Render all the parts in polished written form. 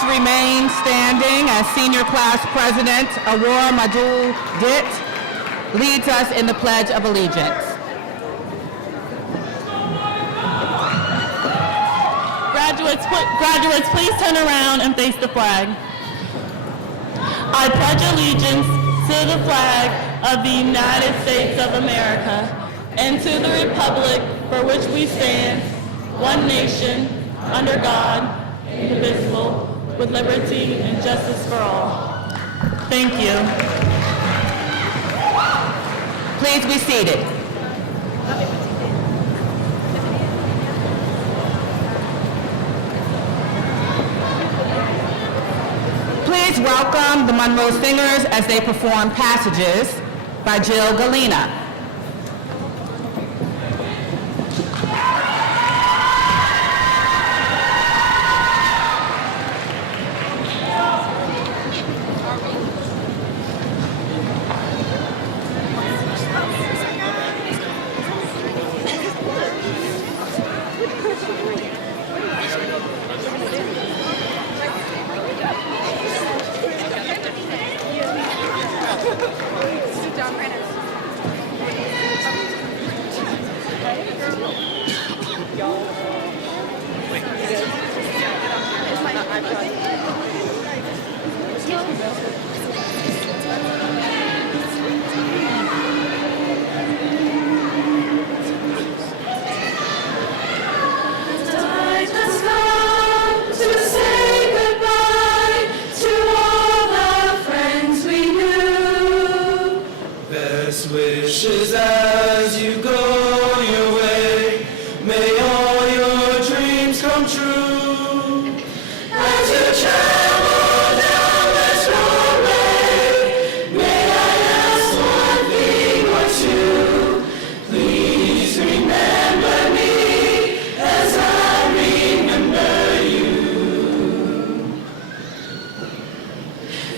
Please remain standing as Senior Class President Aurora Madul Dit leads us in the Pledge of Allegiance. Graduates, please turn around and face the flag. I pledge allegiance to the flag of the United States of America and to the republic for which we stand, one nation, under God, indivisible, with liberty and justice for all. Thank you. Please be seated. Please welcome the Monroe Singers as they perform Passages by Jill Galena. Wishes as you go your way, may all your dreams come true. As you travel down this roadway, may I ask one thing or two? Please remember me as I remember you.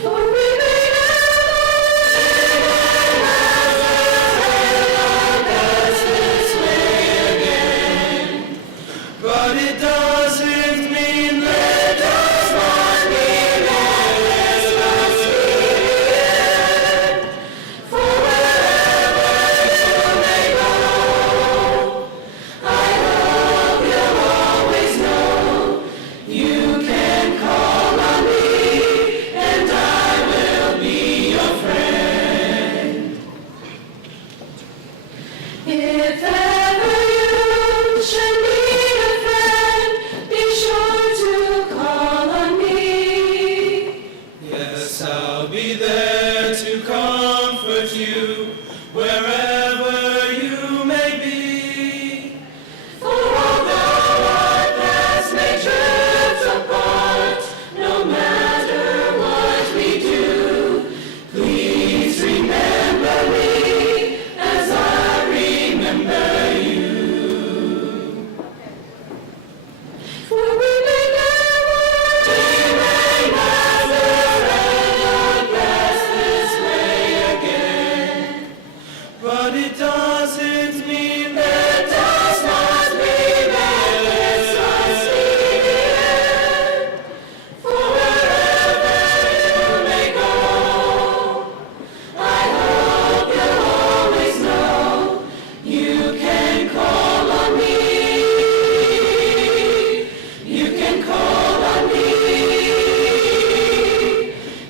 For we may but it doesn't mean let us not be let us be. For wherever you may go, I hope you'll always know you can call on me and I will be your friend. If ever you should need a friend, be sure to call on me. Yes, I'll be there to comfort you wherever you may be. For although our paths may drift apart, no matter what we do, please remember me as I remember you. For we may never ever pass this way again. But it doesn't mean that does not mean that this must be the end. For wherever you may go, I hope you'll always know you can call on me. You can call on me.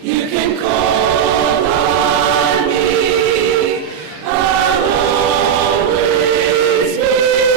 You can call on me. I'll always be your friend.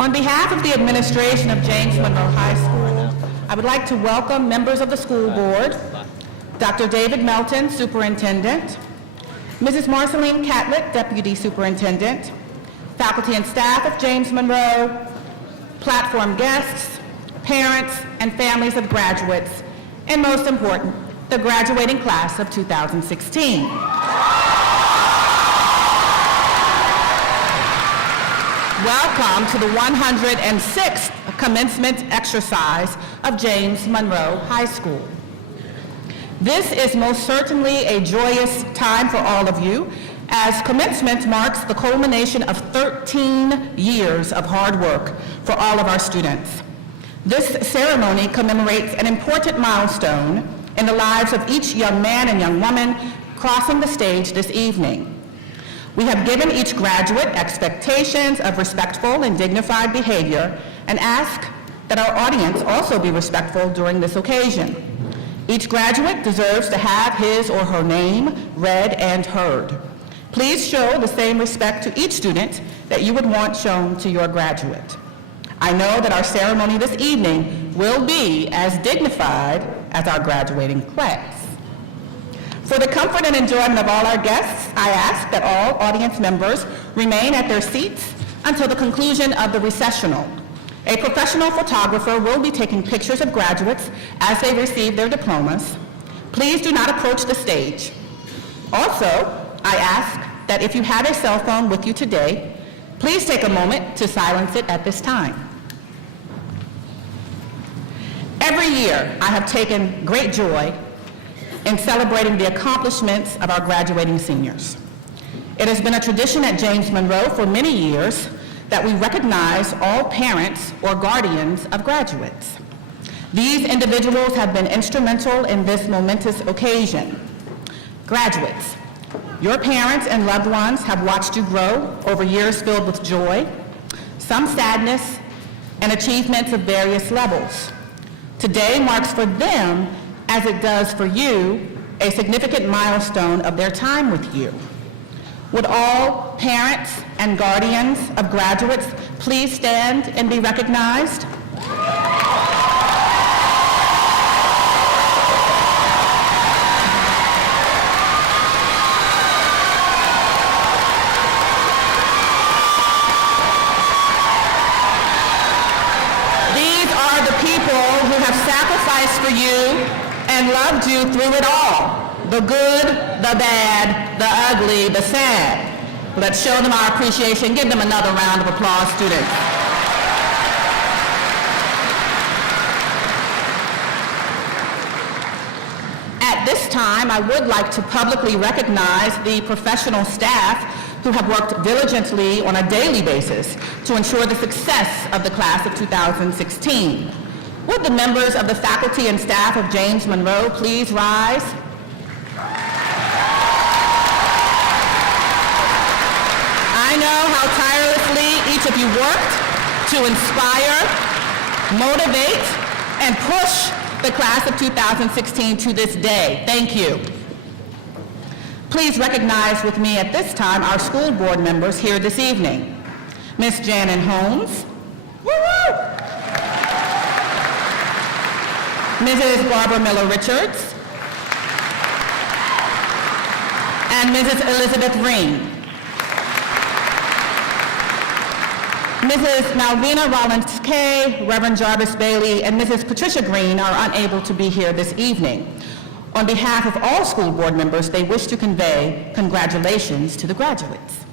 On behalf of the administration of James Monroe High School, I would like to welcome members of the school board, Dr. David Melton, Superintendent, Mrs. Marceline Catlett, Deputy Superintendent, faculty and staff of James Monroe, platform guests, parents, and families of graduates, and most important, the graduating class of 2016. Welcome to the 106th commencement exercise of James Monroe High School. This is most certainly a joyous time for all of you, as commencement marks the culmination of 13 years of hard work for all of our students. This ceremony commemorates an important milestone in the lives of each young man and young woman crossing the stage this evening. We have given each graduate expectations of respectful and dignified behavior and ask that our audience also be respectful during this occasion. Each graduate deserves to have his or her name read and heard. Please show the same respect to each student that you would want shown to your graduate. I know that our ceremony this evening will be as dignified as our graduating class. For the comfort and enjoyment of all our guests, I ask that all audience members remain at their seats until the conclusion of the recessional. A professional photographer will be taking pictures of graduates as they receive their diplomas. Please do not approach the stage. Also, I ask that if you have a cell phone with you today, please take a moment to silence it at this time. Every year, I have taken great joy in celebrating the accomplishments of our graduating seniors. It has been a tradition at James Monroe for many years that we recognize all parents or guardians of graduates. These individuals have been instrumental in this momentous occasion. Graduates, your parents and loved ones have watched you grow over years filled with joy, some sadness, and achievements of various levels. Today marks for them, as it does for you, a significant milestone of their time with you. Would all parents and guardians of graduates please stand and be recognized? These are the people who have sacrificed for you and loved you through it all. The good, the bad, the ugly, the sad. Let's show them our appreciation. Give them another round of applause, students. At this time, I would like to publicly recognize the professional staff who have worked diligently on a daily basis to ensure the success of the class of 2016. Would the members of the faculty and staff of James Monroe please rise? I know how tirelessly each of you worked to inspire, motivate, and push the class of 2016 to this day. Thank you. Please recognize with me at this time our school board members here this evening. Ms. Janet Holmes. Woo-woo! Mrs. Barbara Miller-Richards. And Mrs. Elizabeth Ring. Mrs. Malvina Rollins-Kay, Reverend Jarvis Bailey, and Mrs. Patricia Green are unable to be here this evening. On behalf of all school board members, they wish to convey congratulations to the graduates.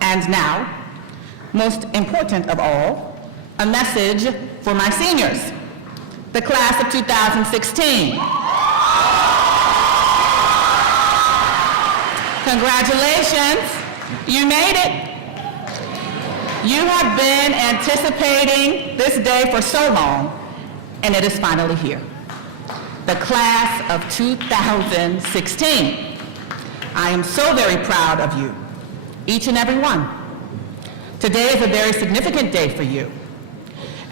And now, most important of all, a message for my seniors, the class of 2016. Congratulations, you made it. You have been anticipating this day for so long, and it is finally here. The class of 2016. I am so very proud of you, each and every one. Today is a very significant day for you,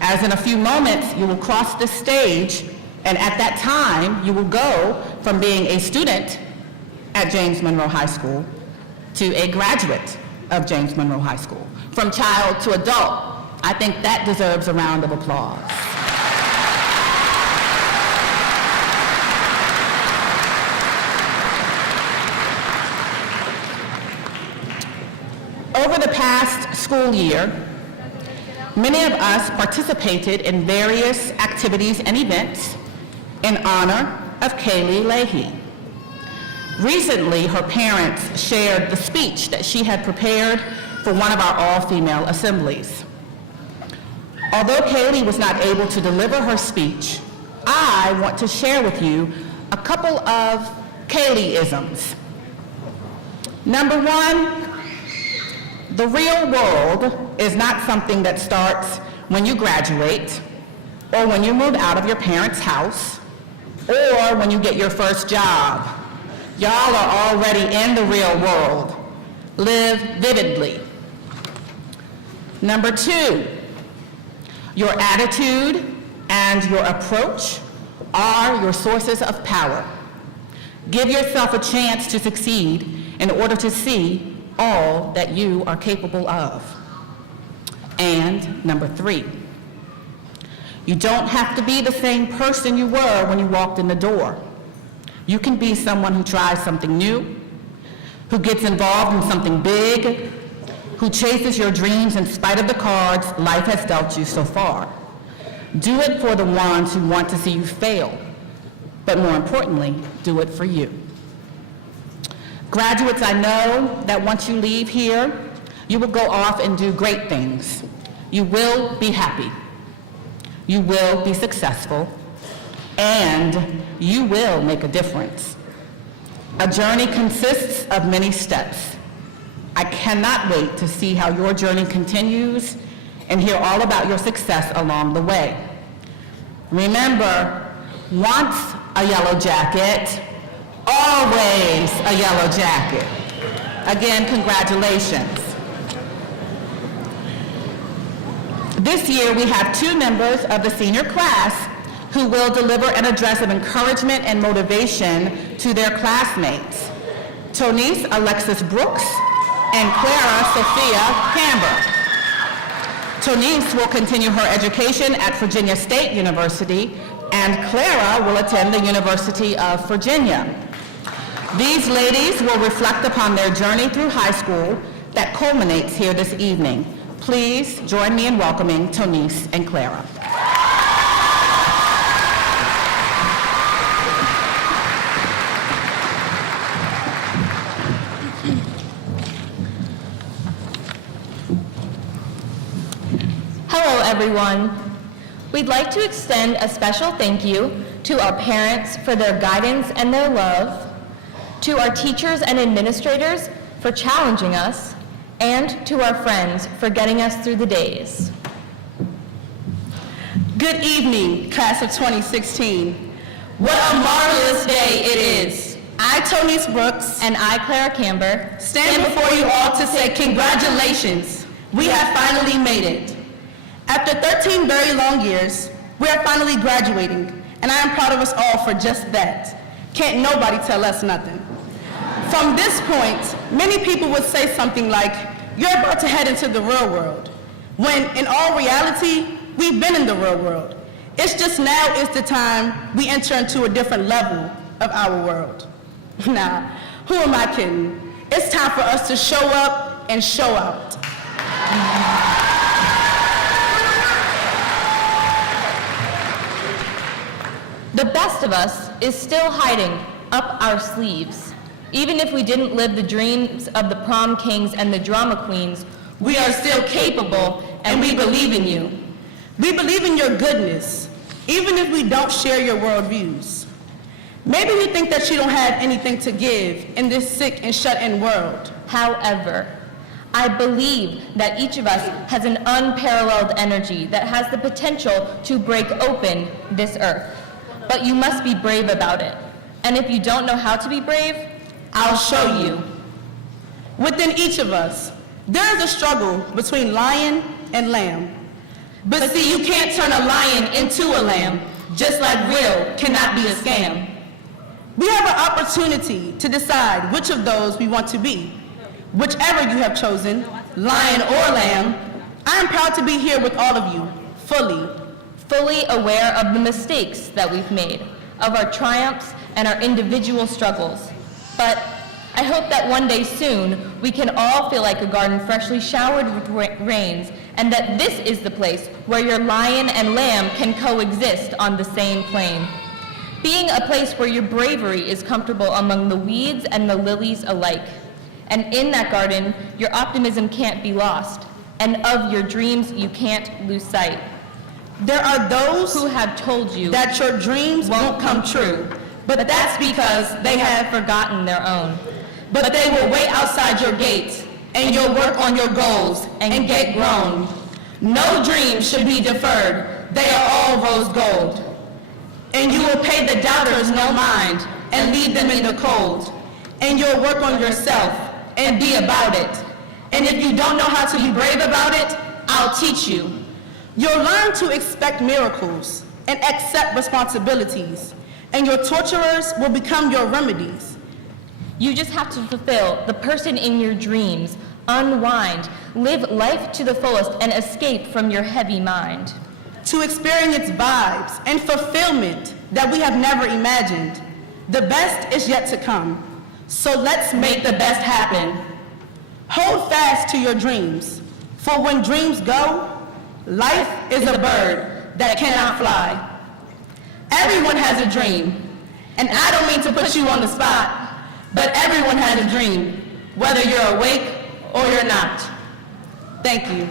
as in a few moments you will cross the stage, and at that time you will go from being a student at James Monroe High School to a graduate of James Monroe High School. From child to adult, I think that deserves a round of applause. Over the past school year, many of us participated in various activities and events in honor of Kaylee Leahy. Recently, her parents shared the speech that she had prepared for one of our all-female assemblies. Although Kaylee was not able to deliver her speech, I want to share with you a couple of Kaylee-isms. Number one, the real world is not something that starts when you graduate, or when you move out of your parents' house, or when you get your first job. Y'all are already in the real world. Live vividly. Number two, your attitude and your approach are your sources of power. Give yourself a chance to succeed in order to see all that you are capable of. And number three, you don't have to be the same person you were when you walked in the door. You can be someone who tries something new, who gets involved in something big, who chases your dreams in spite of the cards life has dealt you so far. Do it for the ones who want to see you fail, but more importantly, do it for you. Graduates, I know that once you leave here, you will go off and do great things. You will be happy. You will be successful, and you will make a difference. A journey consists of many steps. I cannot wait to see how your journey continues and hear all about your success along the way. Remember, once a yellow jacket, always a yellow jacket. Again, congratulations. This year, we have two members of the senior class who will deliver an address of encouragement and motivation to their classmates. Tonice Alexis Brooks and Clara Sophia Camber. Tonice will continue her education at Virginia State University, and Clara will attend the University of Virginia. These ladies will reflect upon their journey through high school that culminates here this evening. Please join me in welcoming Tonice and Clara. Hello, everyone. We'd like to extend a special thank you to our parents for their guidance and their love, to our teachers and administrators for challenging us, and to our friends for getting us through the days. Good evening, class of 2016. What a marvelous day it is. I, Tonice Brooks, And I, Clara Camber, stand before you all to say congratulations. We have finally made it. After 13 very long years, we are finally graduating, and I am proud of us all for just that. Can't nobody tell us nothing. From this point, many people would say something like, you're about to head into the real world, when in all reality, we've been in the real world. It's just now is the time we enter into a different level of our world. Nah, who am I kidding? It's time for us to show up and show out. the best of us is still hiding up our sleeves. Even if we didn't live the dreams of the prom kings and the drama queens, We are still capable, and we believe in you. We believe in your goodness, even if we don't share your worldviews. Maybe you think that you don't have anything to give in this sick and shut-in world. however, I believe that each of us has an unparalleled energy that has the potential to break open this earth. But you must be brave about it. And if you don't know how to be brave, I'll show you. Within each of us, there is a struggle between lion and lamb. But see, you can't turn a lion into a lamb, just like real cannot be a scam. We have an opportunity to decide which of those we want to be. Whichever you have chosen, lion or lamb, I am proud to be here with all of you, fully aware of the mistakes that we've made, of our triumphs and our individual struggles. But I hope that one day soon we can all feel like a garden freshly showered with rains, and that this is the place where your lion and lamb can coexist on the same plain. Being a place where your bravery is comfortable among the weeds and the lilies alike. And in that garden, your optimism can't be lost, and of your dreams you can't lose sight. There are those Who have told you that your dreams won't come true, but that's because they have, forgotten their own. but they will wait outside your gates, and you'll work on your goals and get grown. No dream should be deferred, they are all rose gold. And you will pay the doubters no mind and leave them in the cold. And you'll work on yourself and be about it. And if you don't know how to be brave about it, I'll teach you. You'll learn to expect miracles and accept responsibilities, and your torturers will become your remedies. You just have to fulfill the person in your dreams, unwind, live life to the fullest, and escape from your heavy mind. To experience vibes and fulfillment that we have never imagined. The best is yet to come, so let's make the best happen. Hold fast to your dreams, for when dreams go, life is a bird that cannot fly. Everyone has a dream, and I don't mean to put you on the spot, but everyone has a dream, whether you're awake or you're not. Thank you.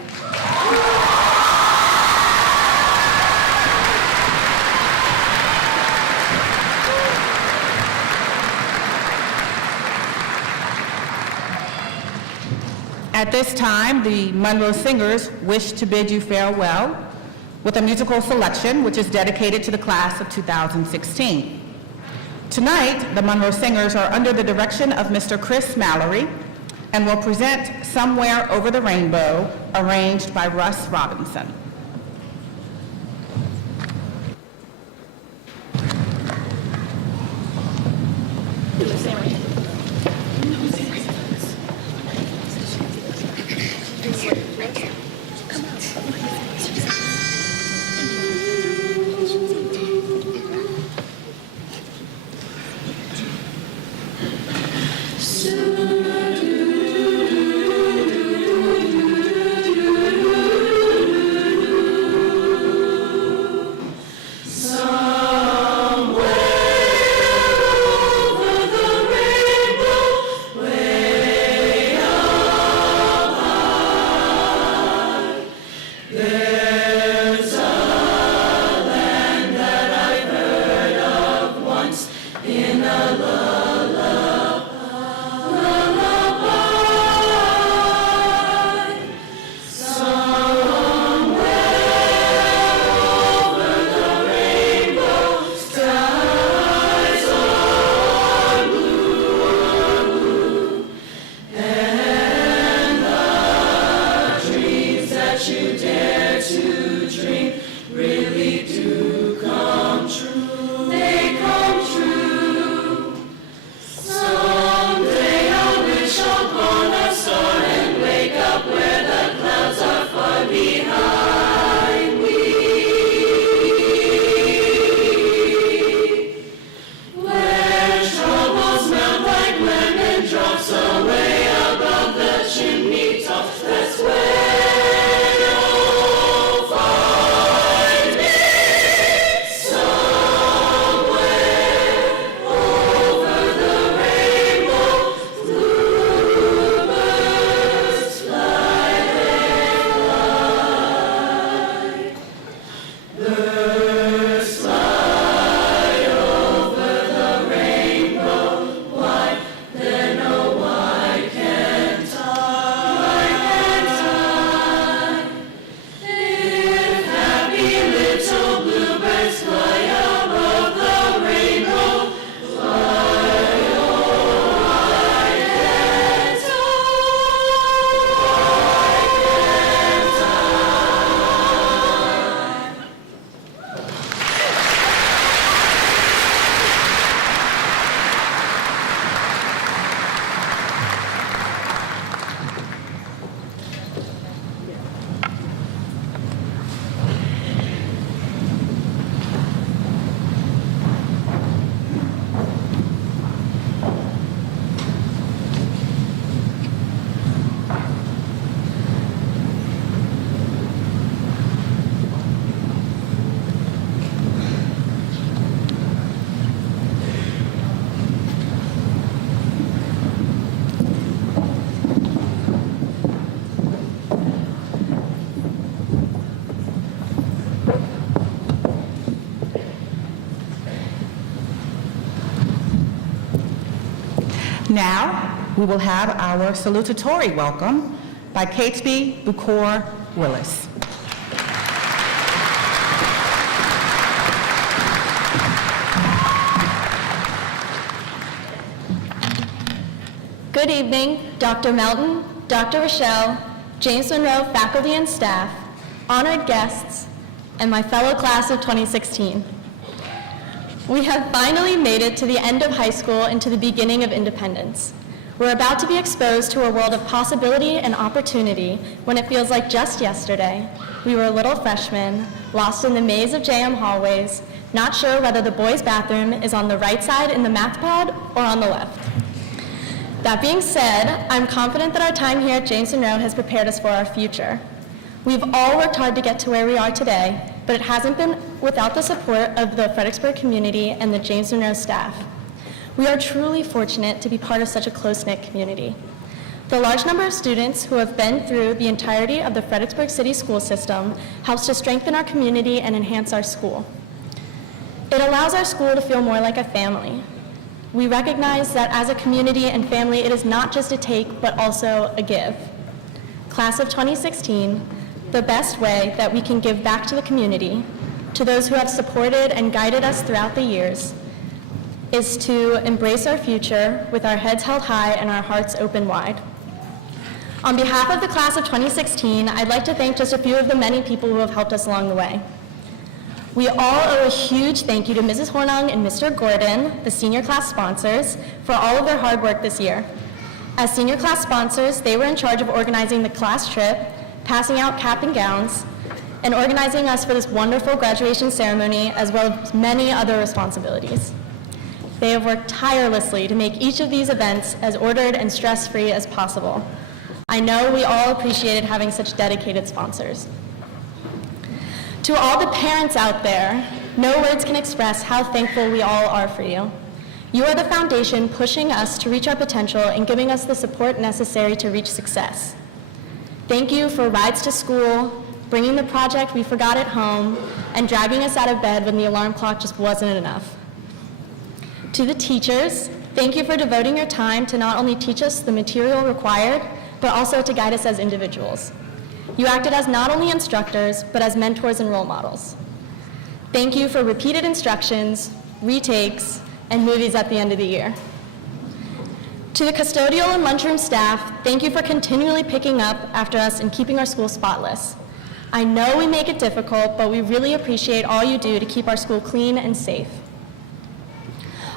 At this time, the Monroe Singers wish to bid you farewell with a musical selection which is dedicated to the class of 2016. Tonight, the Monroe Singers are under the direction of Mr. Chris Mallory and will present Somewhere Over the Rainbow, arranged by Russ Robinson. Do Now, we will have our salutatory welcome by Catesby Bucor Willis. Good evening, Dr. Melton, Dr. Rochelle, James Monroe faculty and staff, honored guests, and my fellow class of 2016. We have finally made it to the end of high school and to the beginning of independence. We're about to be exposed to a world of possibility and opportunity when it feels like just yesterday, we were little freshmen, lost in the maze of JM hallways, not sure whether the boys' bathroom is on the right side in the math pod or on the left. That being said, I'm confident that our time here at James Monroe has prepared us for our future. We've all worked hard to get to where we are today, but it hasn't been without the support of the Fredericksburg community and the James Monroe staff. We are truly fortunate to be part of such a close-knit community. The large number of students who have been through the entirety of the Fredericksburg City school system helps to strengthen our community and enhance our school. It allows our school to feel more like a family. We recognize that as a community and family, it is not just a take, but also a give. Class of 2016, the best way that we can give back to the community, to those who have supported and guided us throughout the years, is to embrace our future with our heads held high and our hearts open wide. On behalf of the class of 2016, I'd like to thank just a few of the many people who have helped us along the way. We all owe a huge thank you to Mrs. Hornung and Mr. Gordon, the senior class sponsors, for all of their hard work this year. As senior class sponsors, they were in charge of organizing the class trip, passing out cap and gowns, and organizing us for this wonderful graduation ceremony, as well as many other responsibilities. They have worked tirelessly to make each of these events as ordered and stress-free as possible. I know we all appreciated having such dedicated sponsors. To all the parents out there, no words can express how thankful we all are for you. You are the foundation pushing us to reach our potential and giving us the support necessary to reach success. Thank you for rides to school, bringing the project we forgot at home, and dragging us out of bed when the alarm clock just wasn't enough. To the teachers, thank you for devoting your time to not only teach us the material required, but also to guide us as individuals. You acted as not only instructors, but as mentors and role models. Thank you for repeated instructions, retakes, and movies at the end of the year. To the custodial and lunchroom staff, thank you for continually picking up after us and keeping our school spotless. I know we make it difficult, but we really appreciate all you do to keep our school clean and safe.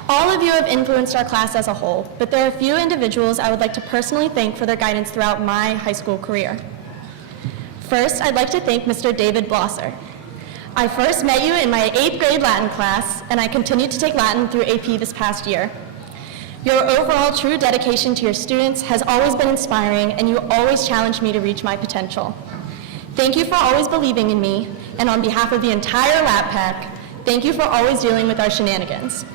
All of you have influenced our class as a whole, but there are a few individuals I would like to personally thank for their guidance throughout my high school career. First, I'd like to thank Mr. David Blosser. I first met you in my 8th grade Latin class, and I continued to take Latin through AP this past year. Your overall true dedication to your students has always been inspiring, and you always challenged me to reach my potential. Thank you for always believing in me, and on behalf of the entire Lab Pack, thank you for always dealing with our shenanigans.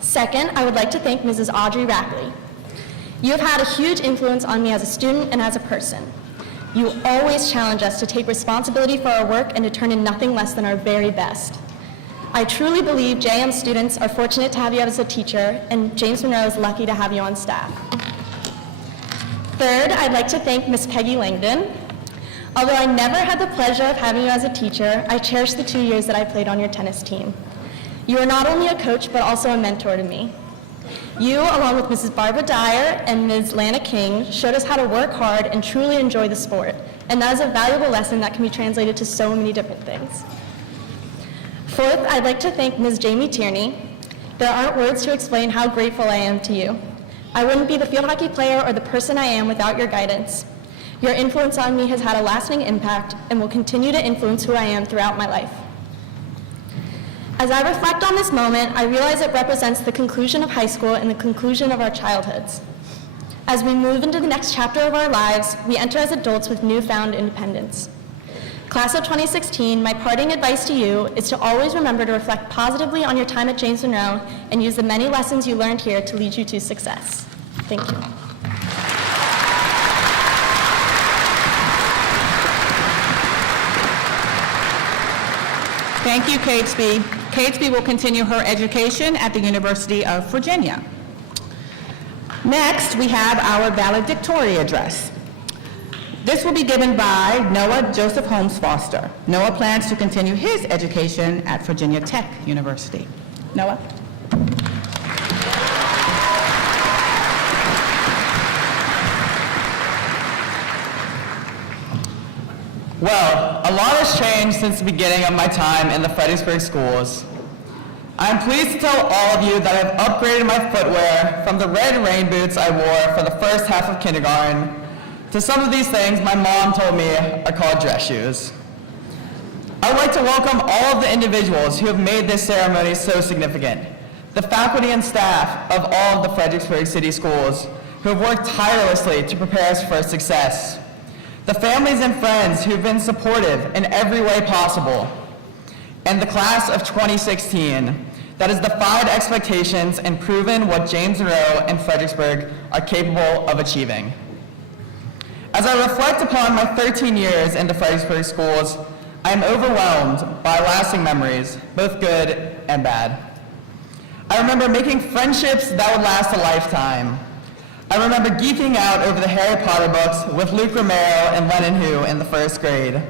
Second, I would like to thank Mrs. Audrey Rackley. You have had a huge influence on me as a student and as a person. You always challenge us to take responsibility for our work and to turn in nothing less than our very best. I truly believe JM students are fortunate to have you as a teacher, and James Monroe is lucky to have you on staff. Third, I'd like to thank Miss Peggy Langdon. Although I never had the pleasure of having you as a teacher, I cherish the 2 years that I played on your tennis team. You are not only a coach, but also a mentor to me. You, along with Mrs. Barbara Dyer and Ms. Lana King, showed us how to work hard and truly enjoy the sport, and that is a valuable lesson that can be translated to so many different things. Fourth, I'd like to thank Ms. Jamie Tierney. There aren't words to explain how grateful I am to you. I wouldn't be the field hockey player or the person I am without your guidance. Your influence on me has had a lasting impact and will continue to influence who I am throughout my life. As I reflect on this moment, I realize it represents the conclusion of high school and the conclusion of our childhoods. As we move into the next chapter of our lives, we enter as adults with newfound independence. Class of 2016, my parting advice to you is to always remember to reflect positively on your time at James Monroe and use the many lessons you learned here to lead you to success. Thank you. Thank you, Catesby. Catesby will continue her education at the University of Virginia. Next, we have our valedictory address. This will be given by Noah Joseph Holmes Foster. Noah plans to continue his education at Virginia Tech University. Noah? Well, a lot has changed since the beginning of my time in the Fredericksburg schools. I am pleased to tell all of you that I have upgraded my footwear from the red rain boots I wore for the first half of kindergarten to some of these things my mom told me are called dress shoes. I would like to welcome all of the individuals who have made this ceremony so significant, the faculty and staff of all of the Fredericksburg City Schools who have worked tirelessly to prepare us for success, the families and friends who have been supportive in every way possible, and the class of 2016 that has defied expectations and proven what James Monroe and Fredericksburg are capable of achieving. As I reflect upon my 13 years in the Fredericksburg schools, I am overwhelmed by lasting memories, both good and bad. I remember making friendships that would last a lifetime. I remember geeking out over the Harry Potter books with Luke Romero and Lennon Hu in the first grade.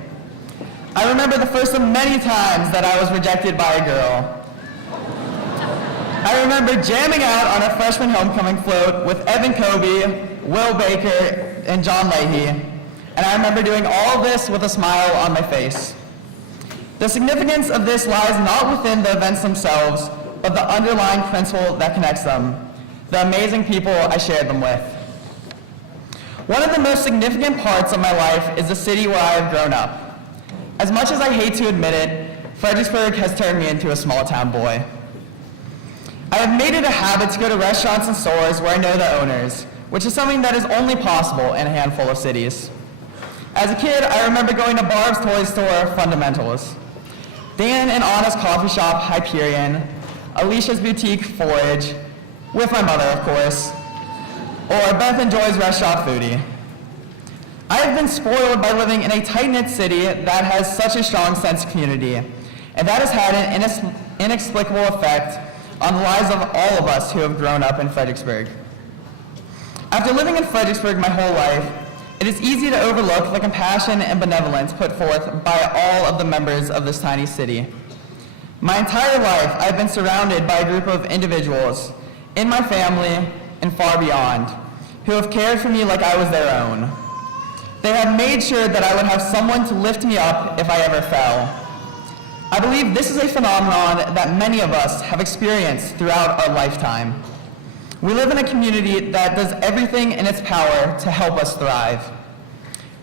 I remember the first of many times that I was rejected by a girl. I remember jamming out on a freshman homecoming float with Evan Kobe, Will Baker, and John Leahy, and I remember doing all of this with a smile on my face. The significance of this lies not within the events themselves, but the underlying principle that connects them, the amazing people I shared them with. One of the most significant parts of my life is the city where I have grown up. As much as I hate to admit it, Fredericksburg has turned me into a small town boy. I have made it a habit to go to restaurants and stores where I know the owners, which is something that is only possible in a handful of cities. As a kid, I remember going to Barb's Toy Store Fundamentals, Dan and Anna's coffee shop Hyperion, Alicia's Boutique Forage, with my mother, of course, or Beth and Joy's restaurant Foodie. I have been spoiled by living in a tight-knit city that has such a strong sense of community, and that has had an inexplicable effect on the lives of all of us who have grown up in Fredericksburg. After living in Fredericksburg my whole life, it is easy to overlook the compassion and benevolence put forth by all of the members of this tiny city. My entire life, I've been surrounded by a group of individuals in my family and far beyond who have cared for me like I was their own. They have made sure that I would have someone to lift me up if I ever fell. I believe this is a phenomenon that many of us have experienced throughout our lifetime. We live in a community that does everything in its power to help us thrive.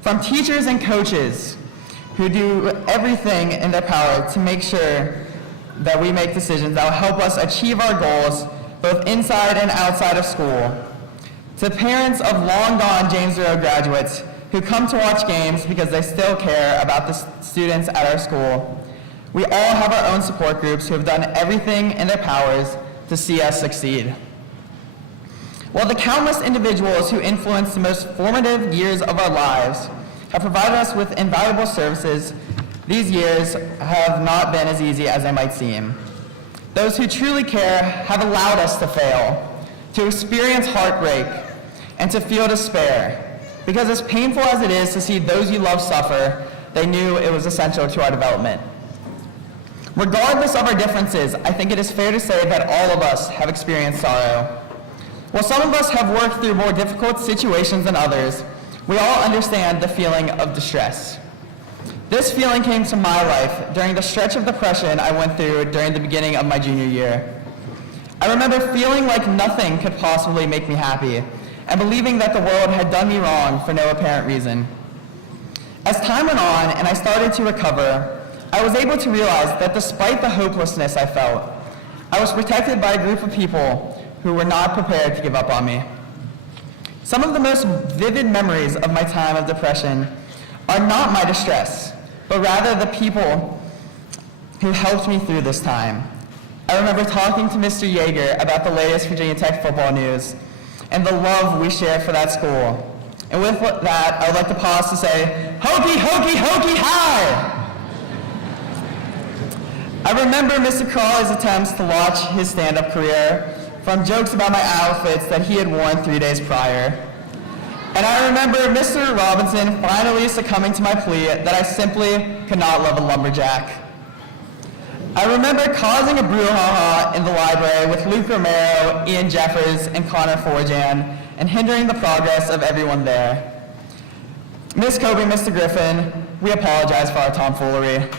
From teachers and coaches who do everything in their power to make sure that we make decisions that will help us achieve our goals both inside and outside of school, to parents of long-gone James Monroe graduates who come to watch games because they still care about the students at our school. We all have our own support groups who have done everything in their powers to see us succeed. While the countless individuals who influenced the most formative years of our lives have provided us with invaluable services, these years have not been as easy as they might seem. Those who truly care have allowed us to fail, to experience heartbreak, and to feel despair. Because as painful as it is to see those you love suffer, they knew it was essential to our development. Regardless of our differences, I think it is fair to say that all of us have experienced sorrow. While some of us have worked through more difficult situations than others, we all understand the feeling of distress. This feeling came to my life during the stretch of depression I went through during the beginning of my junior year. I remember feeling like nothing could possibly make me happy, and believing that the world had done me wrong for no apparent reason. As time went on and I started to recover, I was able to realize that despite the hopelessness I felt, I was protected by a group of people who were not prepared to give up on me. Some of the most vivid memories of my time of depression are not my distress, but rather the people who helped me through this time. I remember talking to Mr. Yeager about the latest Virginia Tech football news and the love we share for that school. And with that, I would like to pause to say, Hokie, Hokie, Hokie, hi! I remember Mr. Crawley's attempts to launch his stand-up career from jokes about my outfits that he had worn 3 days prior. And I remember Mr. Robinson finally succumbing to my plea that I simply could not love a lumberjack. I remember causing a brouhaha in the library with Luke Romero, Ian Jeffers, and Connor Forjan, and hindering the progress of everyone there. Miss Kobe, Mr. Griffin, we apologize for our tomfoolery.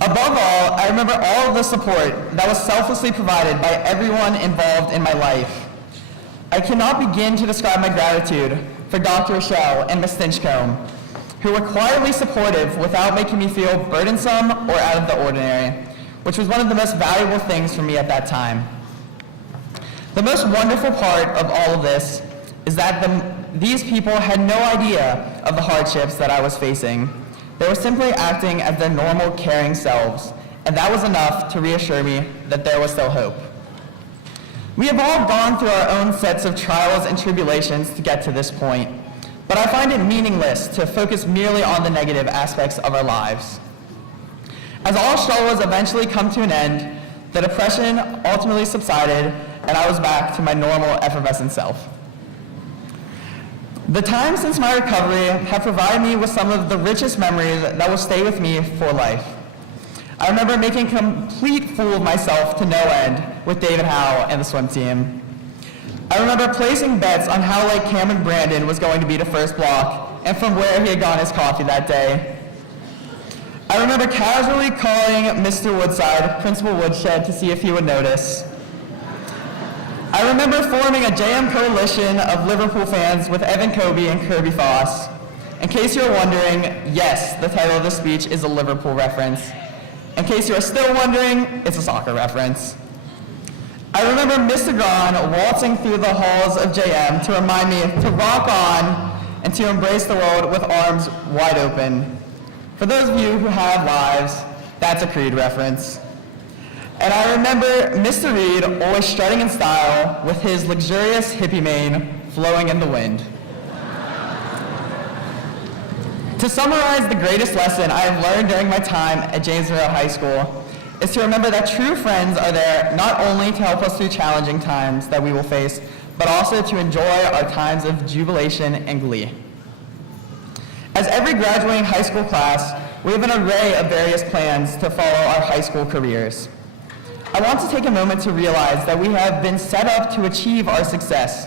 Above all, I remember all of the support that was selflessly provided by everyone involved in my life. I cannot begin to describe my gratitude for Dr. Rochelle and Ms. Stinchcomb, who were quietly supportive without making me feel burdensome or out of the ordinary, which was one of the most valuable things for me at that time. The most wonderful part of all of this is that these people had no idea of the hardships that I was facing. They were simply acting as their normal, caring selves, and that was enough to reassure me that there was still hope. We have all gone through our own sets of trials and tribulations to get to this point, but I find it meaningless to focus merely on the negative aspects of our lives. As all struggles eventually come to an end, the depression ultimately subsided, and I was back to my normal, effervescent self. The time since my recovery have provided me with some of the richest memories that will stay with me for life. I remember making a complete fool of myself to no end with David Howe and the swim team. I remember placing bets on how late Cameron Brandon was going to be to first block and from where he had gotten his coffee that day. I remember casually calling Mr. Woodside, Principal Woodshed, to see if he would notice. I remember forming a JM coalition of Liverpool fans with Evan Kobe and Kirby Foss. In case you're wondering, yes, the title of the speech is a Liverpool reference. In case you are still wondering, it's a soccer reference. I remember Mr. Gron waltzing through the halls of JM to remind me to rock on and to embrace the world with arms wide open. For those of you who have lives, that's a Creed reference. And I remember Mr. Reed always strutting in style with his luxurious hippie mane flowing in the wind. To summarize the greatest lesson I have learned during my time at James Monroe High School is to remember that true friends are there not only to help us through challenging times that we will face, but also to enjoy our times of jubilation and glee. As every graduating high school class, we have an array of various plans to follow our high school careers. I want to take a moment to realize that we have been set up to achieve our success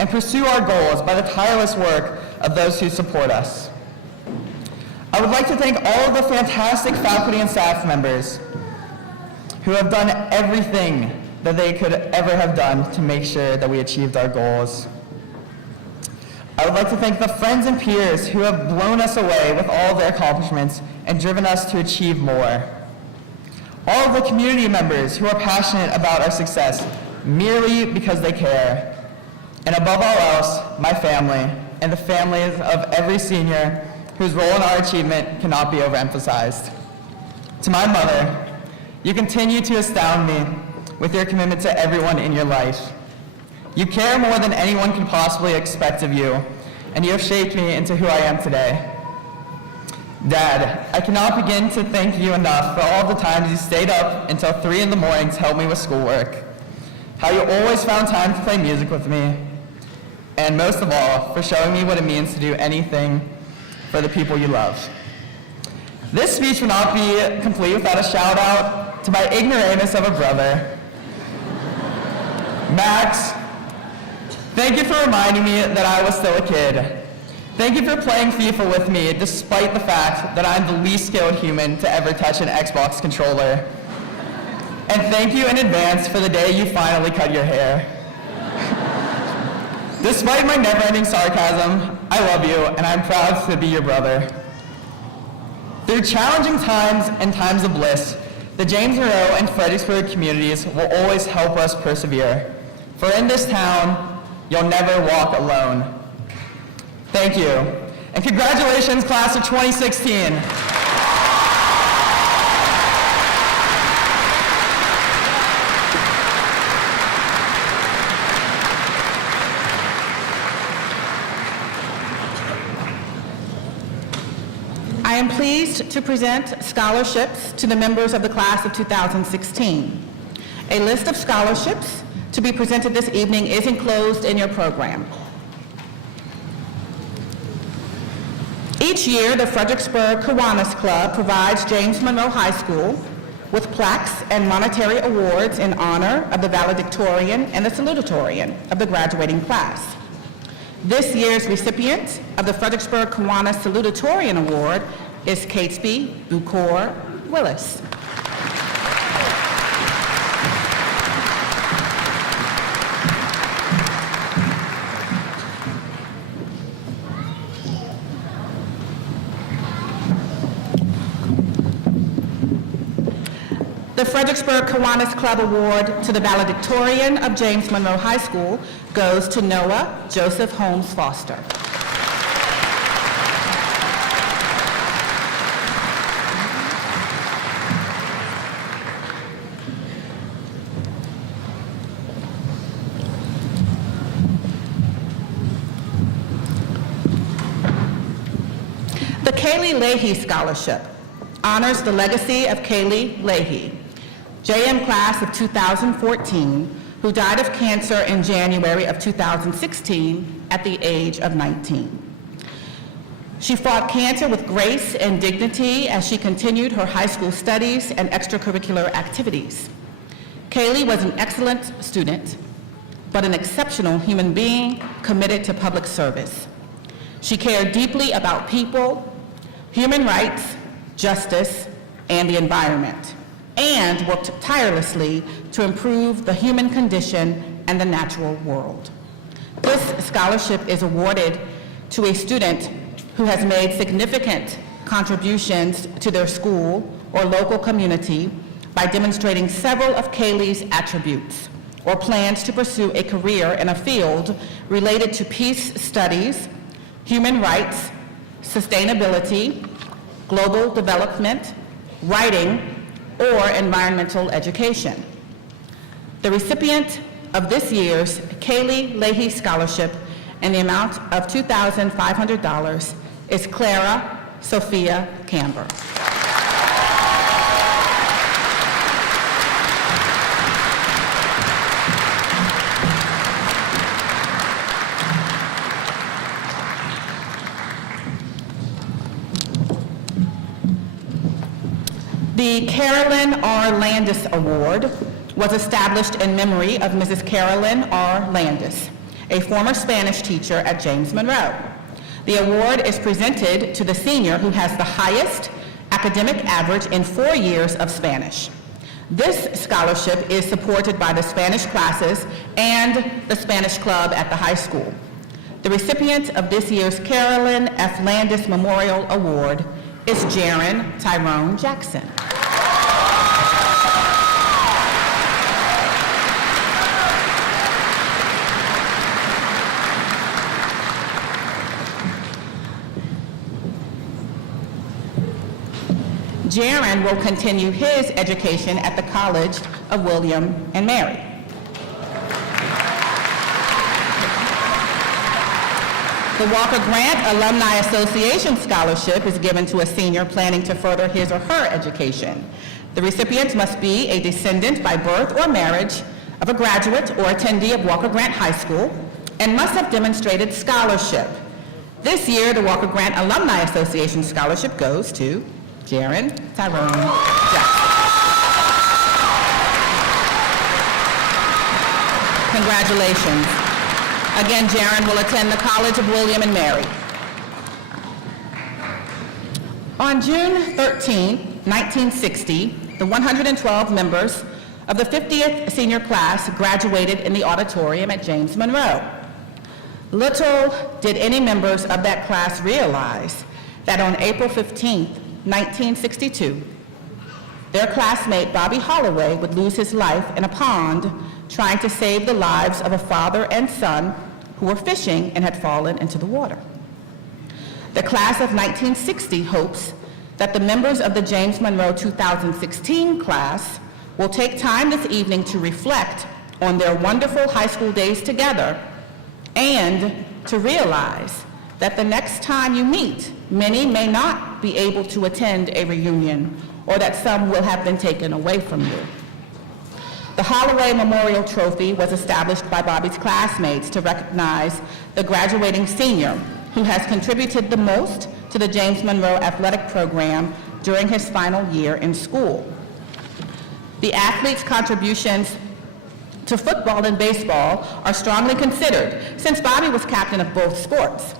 and pursue our goals by the tireless work of those who support us. I would like to thank all of the fantastic faculty and staff members who have done everything that they could ever have done to make sure that we achieved our goals. I would like to thank the friends and peers who have blown us away with all of their accomplishments and driven us to achieve more. All of the community members who are passionate about our success merely because they care. And above all else, my family and the families of every senior whose role in our achievement cannot be overemphasized. To my mother, you continue to astound me with your commitment to everyone in your life. You care more than anyone could possibly expect of you, and you have shaped me into who I am today. Dad, I cannot begin to thank you enough for all the times you stayed up until 3 in the morning to help me with schoolwork, how you always found time to play music with me, and most of all, for showing me what it means to do anything for the people you love. This speech would not be complete without a shout out to my ignoramus of a brother. Max, thank you for reminding me that I was still a kid. Thank you for playing FIFA with me, despite the fact that I'm the least skilled human to ever touch an Xbox controller. And thank you in advance for the day you finally cut your hair. Despite my never-ending sarcasm, I love you, and I'm proud to be your brother. Through challenging times and times of bliss, the James Monroe and Fredericksburg communities will always help us persevere. For in this town, you'll never walk alone. Thank you, and congratulations, class of 2016. I am pleased to present scholarships to the members of the class of 2016. A list of scholarships to be presented this evening is enclosed in your program. Each year, the Fredericksburg Kiwanis Club provides James Monroe High School with plaques and monetary awards in honor of the valedictorian and the salutatorian of the graduating class. This year's recipient of the Fredericksburg Kiwanis Salutatorian Award is Catesby Bucor Willis. The Fredericksburg Kiwanis Club Award to the valedictorian of James Monroe High School goes to Noah Joseph Holmes Foster. The Kaylee Leahy Scholarship honors the legacy of Kaylee Leahy, JM class of 2014, who died of cancer in January of 2016 at the age of 19. She fought cancer with grace and dignity as she continued her high school studies and extracurricular activities. Kaylee was an excellent student, but an exceptional human being committed to public service. She cared deeply about people, human rights, justice, and the environment, and worked tirelessly to improve the human condition and the natural world. This scholarship is awarded to a student who has made significant contributions to their school or local community by demonstrating several of Kaylee's attributes or plans to pursue a career in a field related to peace studies, human rights, sustainability, global development, writing, or environmental education. The recipient of this year's Kaylee Leahy Scholarship in the amount of $2,500 is Clara Sophia Camber. The Carolyn R. Landis Award was established in memory of Mrs. Carolyn R. Landis, a former Spanish teacher at James Monroe. The award is presented to the senior who has the highest academic average in 4 years of Spanish. This scholarship is supported by the Spanish classes and the Spanish club at the high school. The recipient of this year's Carolyn F. Landis Memorial Award is Jaron Tyrone Jackson. Jaron will continue his education at the College of William and Mary. The Walker Grant Alumni Association Scholarship is given to a senior planning to further his or her education. The recipient must be a descendant by birth or marriage of a graduate or attendee of Walker Grant High School and must have demonstrated scholarship. This year, the Walker Grant Alumni Association Scholarship goes to Jaron Tyrone Jackson. Congratulations. Again, Jaron will attend the College of William and Mary. On June 13, 1960, the 112 members of the 50th senior class graduated in the auditorium at James Monroe. Little did any members of that class realize that on April 15, 1962, their classmate Bobby Holloway would lose his life in a pond trying to save the lives of a father and son who were fishing and had fallen into the water. The class of 1960 hopes that the members of the James Monroe 2016 class will take time this evening to reflect on their wonderful high school days together and to realize that the next time you meet, many may not be able to attend a reunion or that some will have been taken away from you. The Holloway Memorial Trophy was established by Bobby's classmates to recognize the graduating senior who has contributed the most to the James Monroe athletic program during his final year in school. The athlete's contributions to football and baseball are strongly considered since Bobby was captain of both sports.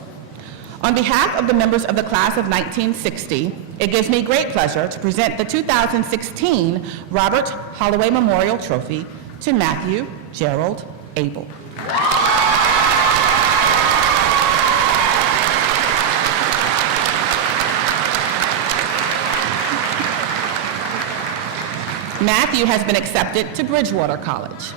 On behalf of the members of the class of 1960, it gives me great pleasure to present the 2016 Robert Holloway Memorial Trophy to Matthew Gerald Abel. Matthew has been accepted to Bridgewater College.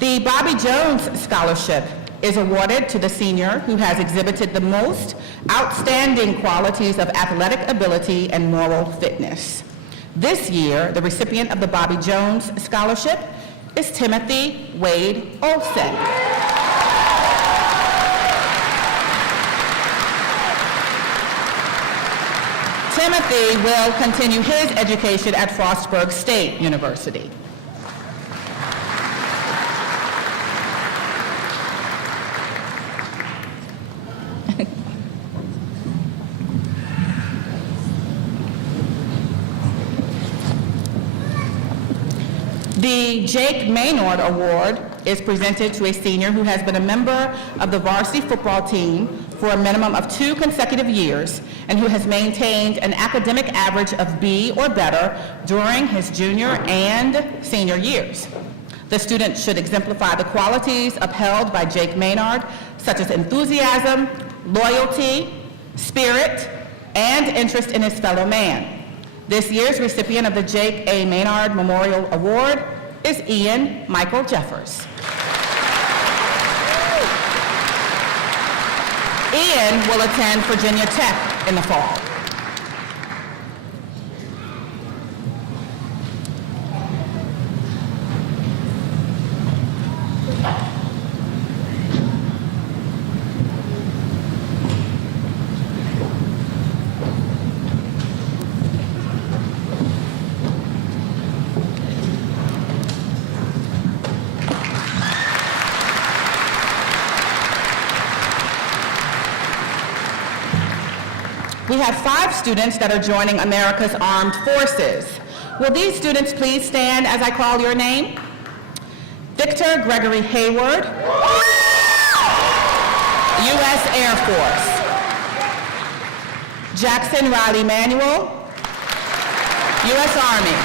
The Bobby Jones Scholarship is awarded to the senior who has exhibited the most outstanding qualities of athletic ability and moral fitness. This year, the recipient of the Bobby Jones Scholarship is Timothy Wade Olson. Timothy will continue his education at Frostburg State University. The Jake Maynard Award is presented to a senior who has been a member of the varsity football team for a minimum of 2 consecutive years and who has maintained an academic average of B or better during his junior and senior years. The student should exemplify the qualities upheld by Jake Maynard, such as enthusiasm, loyalty, spirit, and interest in his fellow man. This year's recipient of the Jake A. Maynard Memorial Award is Ian Michael Jeffers. Ian will attend Virginia Tech in the fall. We have 5 students that are joining America's Armed Forces. Will these students please stand as I call your name? Victor Gregory Hayward, U.S. Air Force. Jackson Riley Manuel, U.S. Army.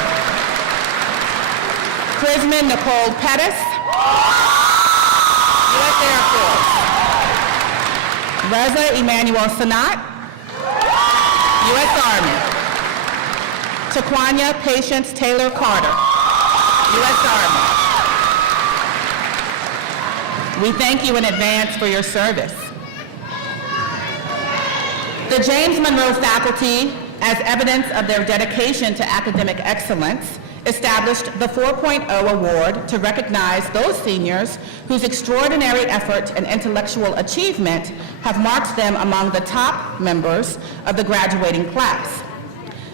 Chrisman Nicole Pettis, U.S. Air Force. Reza Emmanuel Sanat, U.S. Army. Taquania Patience Taylor Carter, U.S. Army. We thank you in advance for your service. The James Monroe faculty, as evidence of their dedication to academic excellence, established the 4.0 award to recognize those seniors whose extraordinary effort and intellectual achievement have marked them among the top members of the graduating class.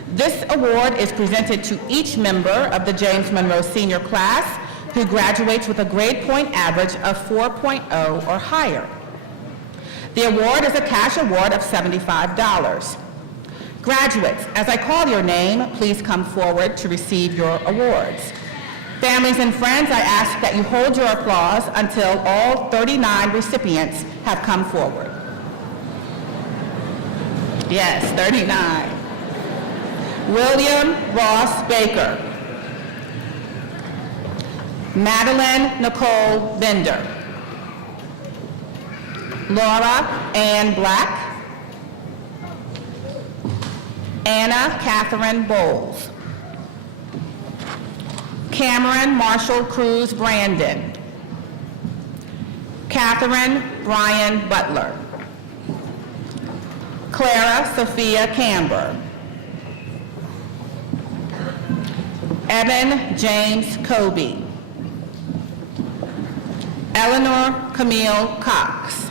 This award is presented to each member of the James Monroe senior class who graduates with a grade point average of 4.0 or higher. The award is a cash award of $75. Graduates, as I call your name, please come forward to receive your awards. Families and friends, I ask that you hold your applause until all 39 recipients have come forward. Yes, 39. William Ross Baker. Madeline Nicole Bender. Laura Ann Black. Anna Catherine Bowles. Cameron Marshall Cruz Brandon. Catherine Brian Butler. Clara Sophia Camber. Evan James Kobe. Eleanor Camille Cox.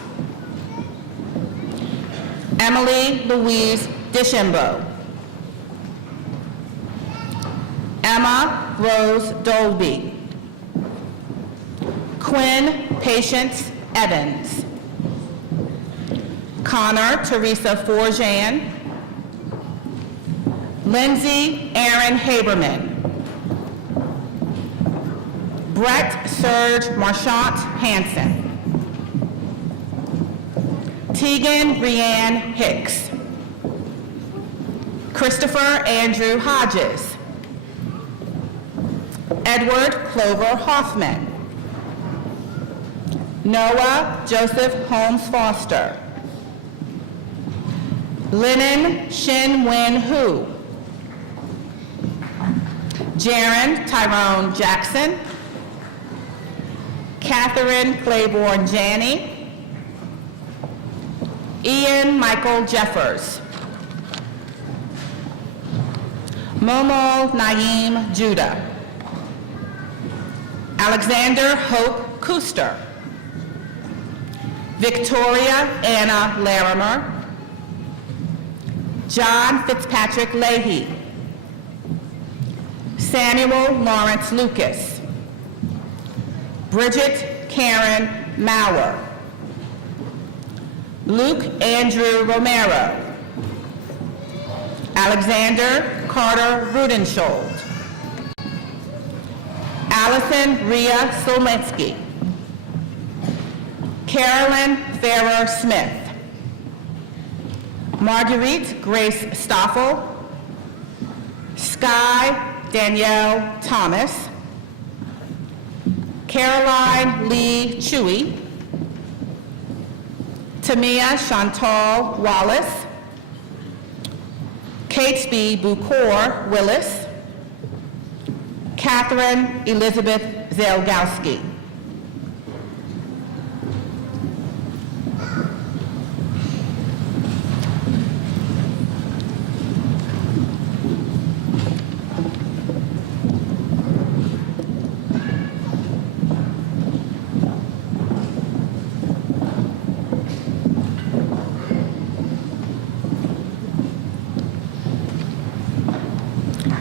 Emily Louise Deschambeau. Emma Rose Dolby. Quinn Patience Evans. Connor Teresa Forjan. Lindsay Aaron Haberman. Brett Serge Marchant Hansen. Tegan Brianne Hicks. Christopher Andrew Hodges. Edward Clover Hoffman. Noah Joseph Holmes Foster. Lennon Shin Win Hu. Jaron Tyrone Jackson. Catherine Claiborne Janney. Ian Michael Jeffers. Momo Naeem Judah. Alexander Hope Kuster. Victoria Anna Larimer. John Fitzpatrick Leahy. Samuel Lawrence Lucas. Bridget Karen Maurer. Luke Andrew Romero. Alexander Carter Rudenschold. Allison Rhea Solensky. Carolyn Farrer Smith. Marguerite Grace Stoffel. Sky Danielle Thomas. Caroline Lee Chewy. Tamia Chantal Wallace. Catesby Bucor Willis. Catherine Elizabeth Zelgowski.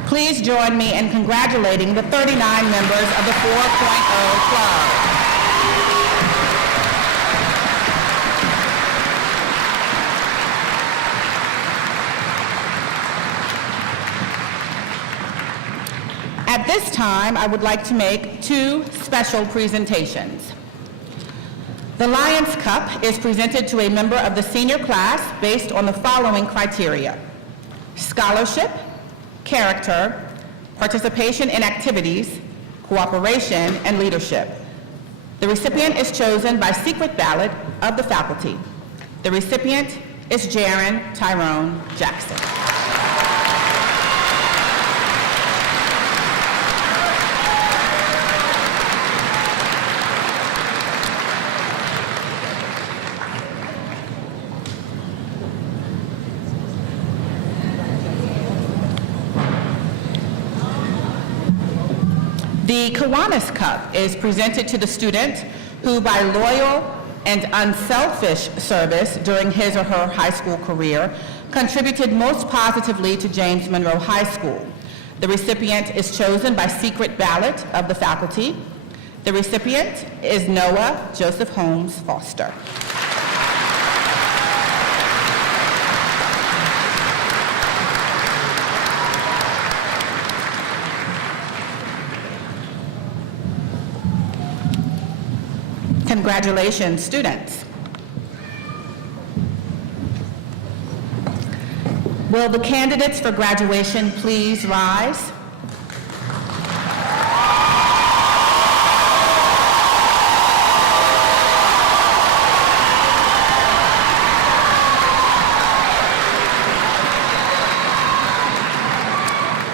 Please join me in congratulating the 39 members of the 4.0 Club. At this time, I would like to make two special presentations. The Lions Cup is presented to a member of the senior class based on the following criteria: scholarship, character, participation in activities, cooperation, and leadership. The recipient is chosen by secret ballot of the faculty. The recipient is Jaron Tyrone Jackson. The Kiwanis Cup is presented to the student who, by loyal and unselfish service during his or her high school career, contributed most positively to James Monroe High School. The recipient is chosen by secret ballot of the faculty. The recipient is Noah Joseph Holmes Foster. Congratulations, students. Will the candidates for graduation please rise?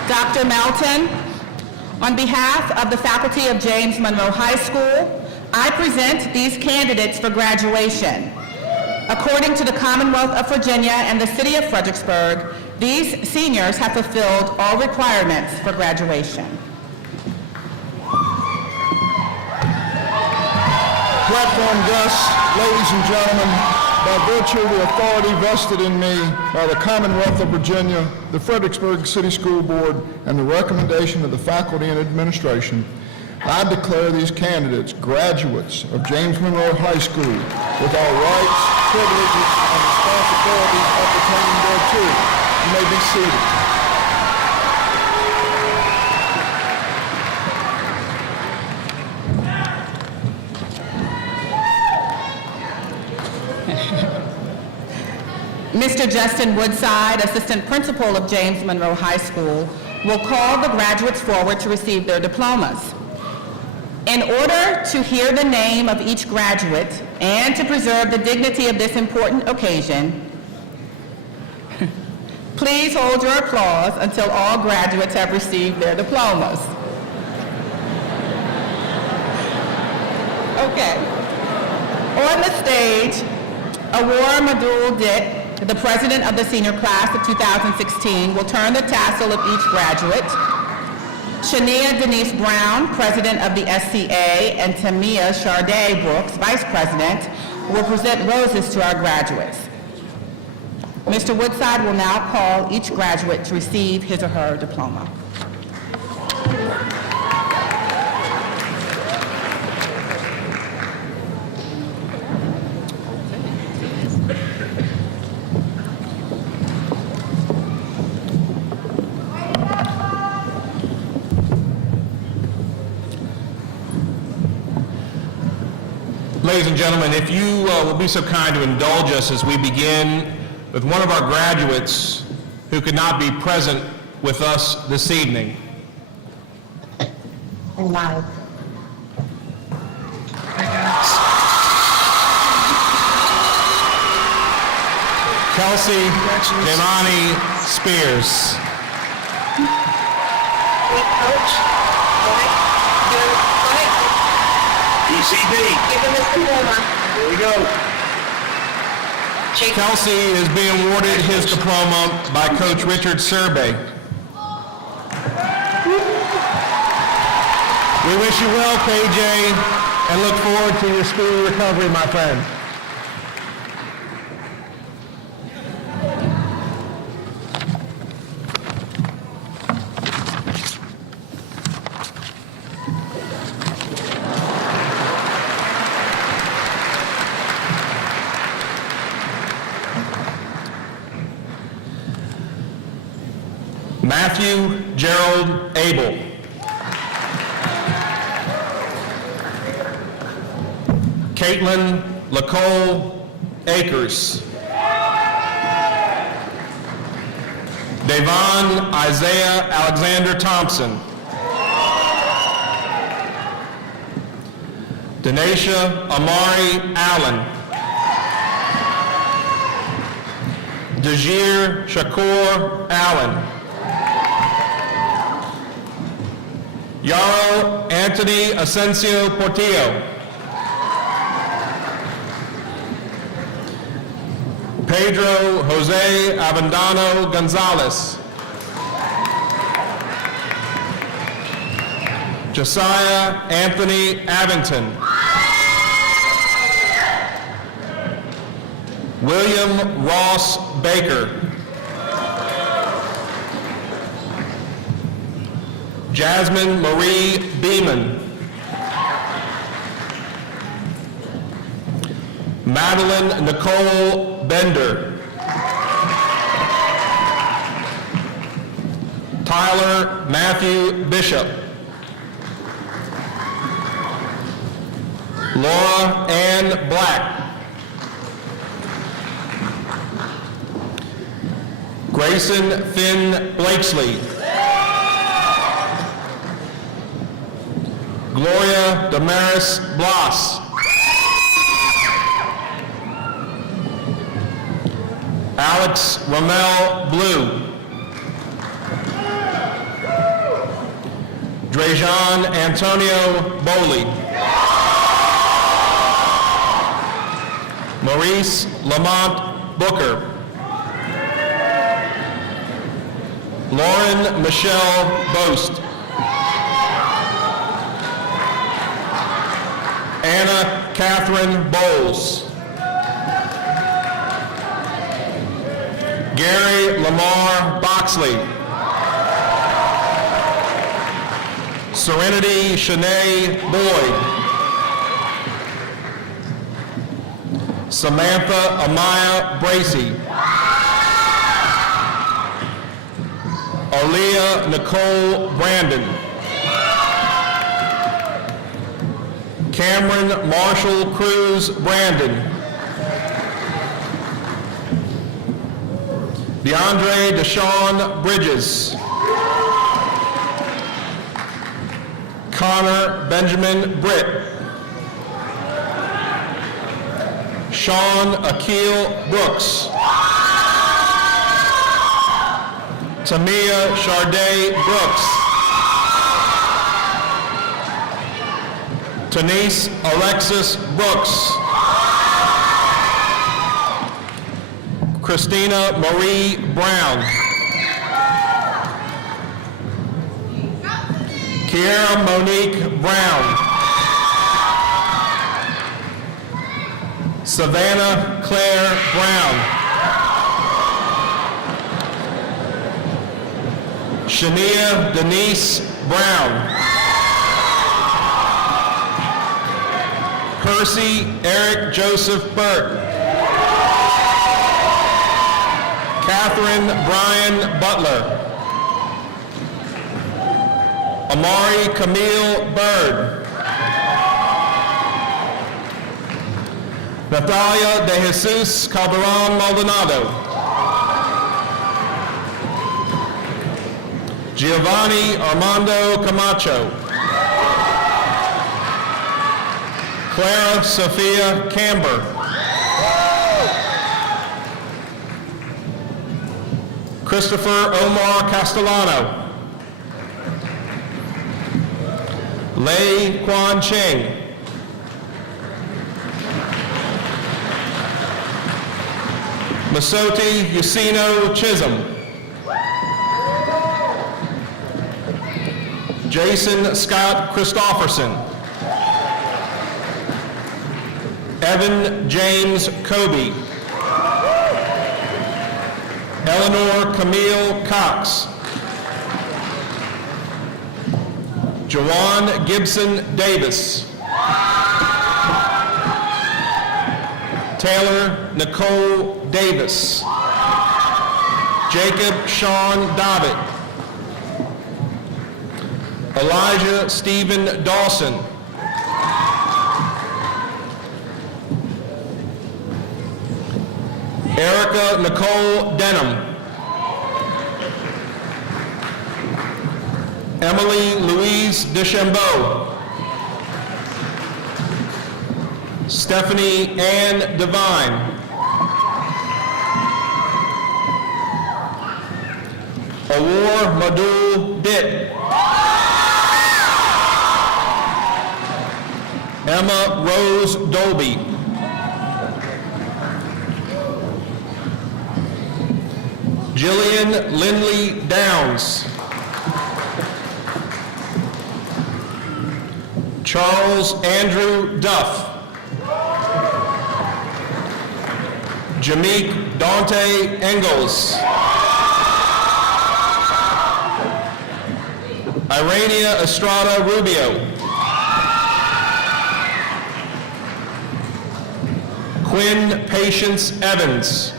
Dr. Melton, on behalf of the faculty of James Monroe High School, I present these candidates for graduation. According to the Commonwealth of Virginia and the City of Fredericksburg, these seniors have fulfilled all requirements for graduation. Platform guests, ladies and gentlemen, by virtue of the authority vested in me by the Commonwealth of Virginia, the Fredericksburg City School Board, and the recommendation of the faculty and administration, I declare these candidates graduates of James Monroe High School with all rights, privileges, and responsibilities appertaining thereto. You may be seated. Mr. Justin Woodside, Assistant Principal of James Monroe High School, will call the graduates forward to receive their diplomas. In order to hear the name of each graduate and to preserve the dignity of this important occasion, please hold your applause until all graduates have received their diplomas. Okay. On the stage, Awar Madul Dit, the president of the senior class of 2016, will turn the tassel of each graduate. Shania Denise Brown, president of the SCA, and Tamia Charday Brooks, vice president, will present roses to our graduates. Mr. Woodside will now call each graduate to receive his or her diploma. Ladies and gentlemen, if you will be so kind to indulge us as we begin with one of our graduates who could not be present with us this evening. Live. Kelsey Demani Spears. Coach, PCB. give him his diploma. Here we go. Kelsey is being awarded his diploma by Coach Richard Survey. We wish you well, KJ, and look forward to your speedy recovery, my friend. Matthew Gerald Abel. Caitlin Lacole Akers. Devon Isaiah Alexander Thompson. Denasia Amari Allen. Dejir Shakur Allen. Yaro Anthony Asensio Portillo. Pedro Jose Avendano Gonzalez. Josiah Anthony Avington. William Ross Baker. Jasmine Marie Beeman. Madeline Nicole Bender. Tyler Matthew Bishop. Laura Ann Black. Grayson Finn Blakesley. Gloria Damaris Blas. Alex Ramel Blue. Drejan Antonio Boley. Maurice Lamont Booker. Lauren Michelle Boast. Anna Catherine Bowles. Gary Lamar Boxley. Serenity Shanae Boyd. Samantha Amaya Bracey. Aaliyah Nicole Brandon. Cameron Marshall Cruz Brandon. DeAndre Deshaun Bridges. Connor Benjamin Britt. Sean Akil Brooks. Tamia Charday Brooks. Denise Alexis Brooks. Christina Marie Brown. Kiera Monique Brown. Savannah Claire Brown. Shania Denise Brown. Percy Eric Joseph Burt. Catherine Brian Butler. Amari Camille Bird. Natalia de Jesus Calderon Maldonado. Giovanni Armando Camacho. Clara Sophia Camber. Christopher Omar Castellano. Lei Quan Ching. Masoti Yusino Chisholm. Jason Scott Christofferson. Evan James Kobe. Eleanor Camille Cox. Jawan Gibson Davis. Taylor Nicole Davis. Jacob Sean Dobbit. Elijah Stephen Dawson. Erica Nicole Denham. Emily Louise Deschambeau. Stephanie Ann Devine. Awar Madul Ditt. Emma Rose Dolby. Jillian Lindley Downs. Charles Andrew Duff. Jameek Dante Engels. Irania Estrada Rubio. Quinn Patience Evans.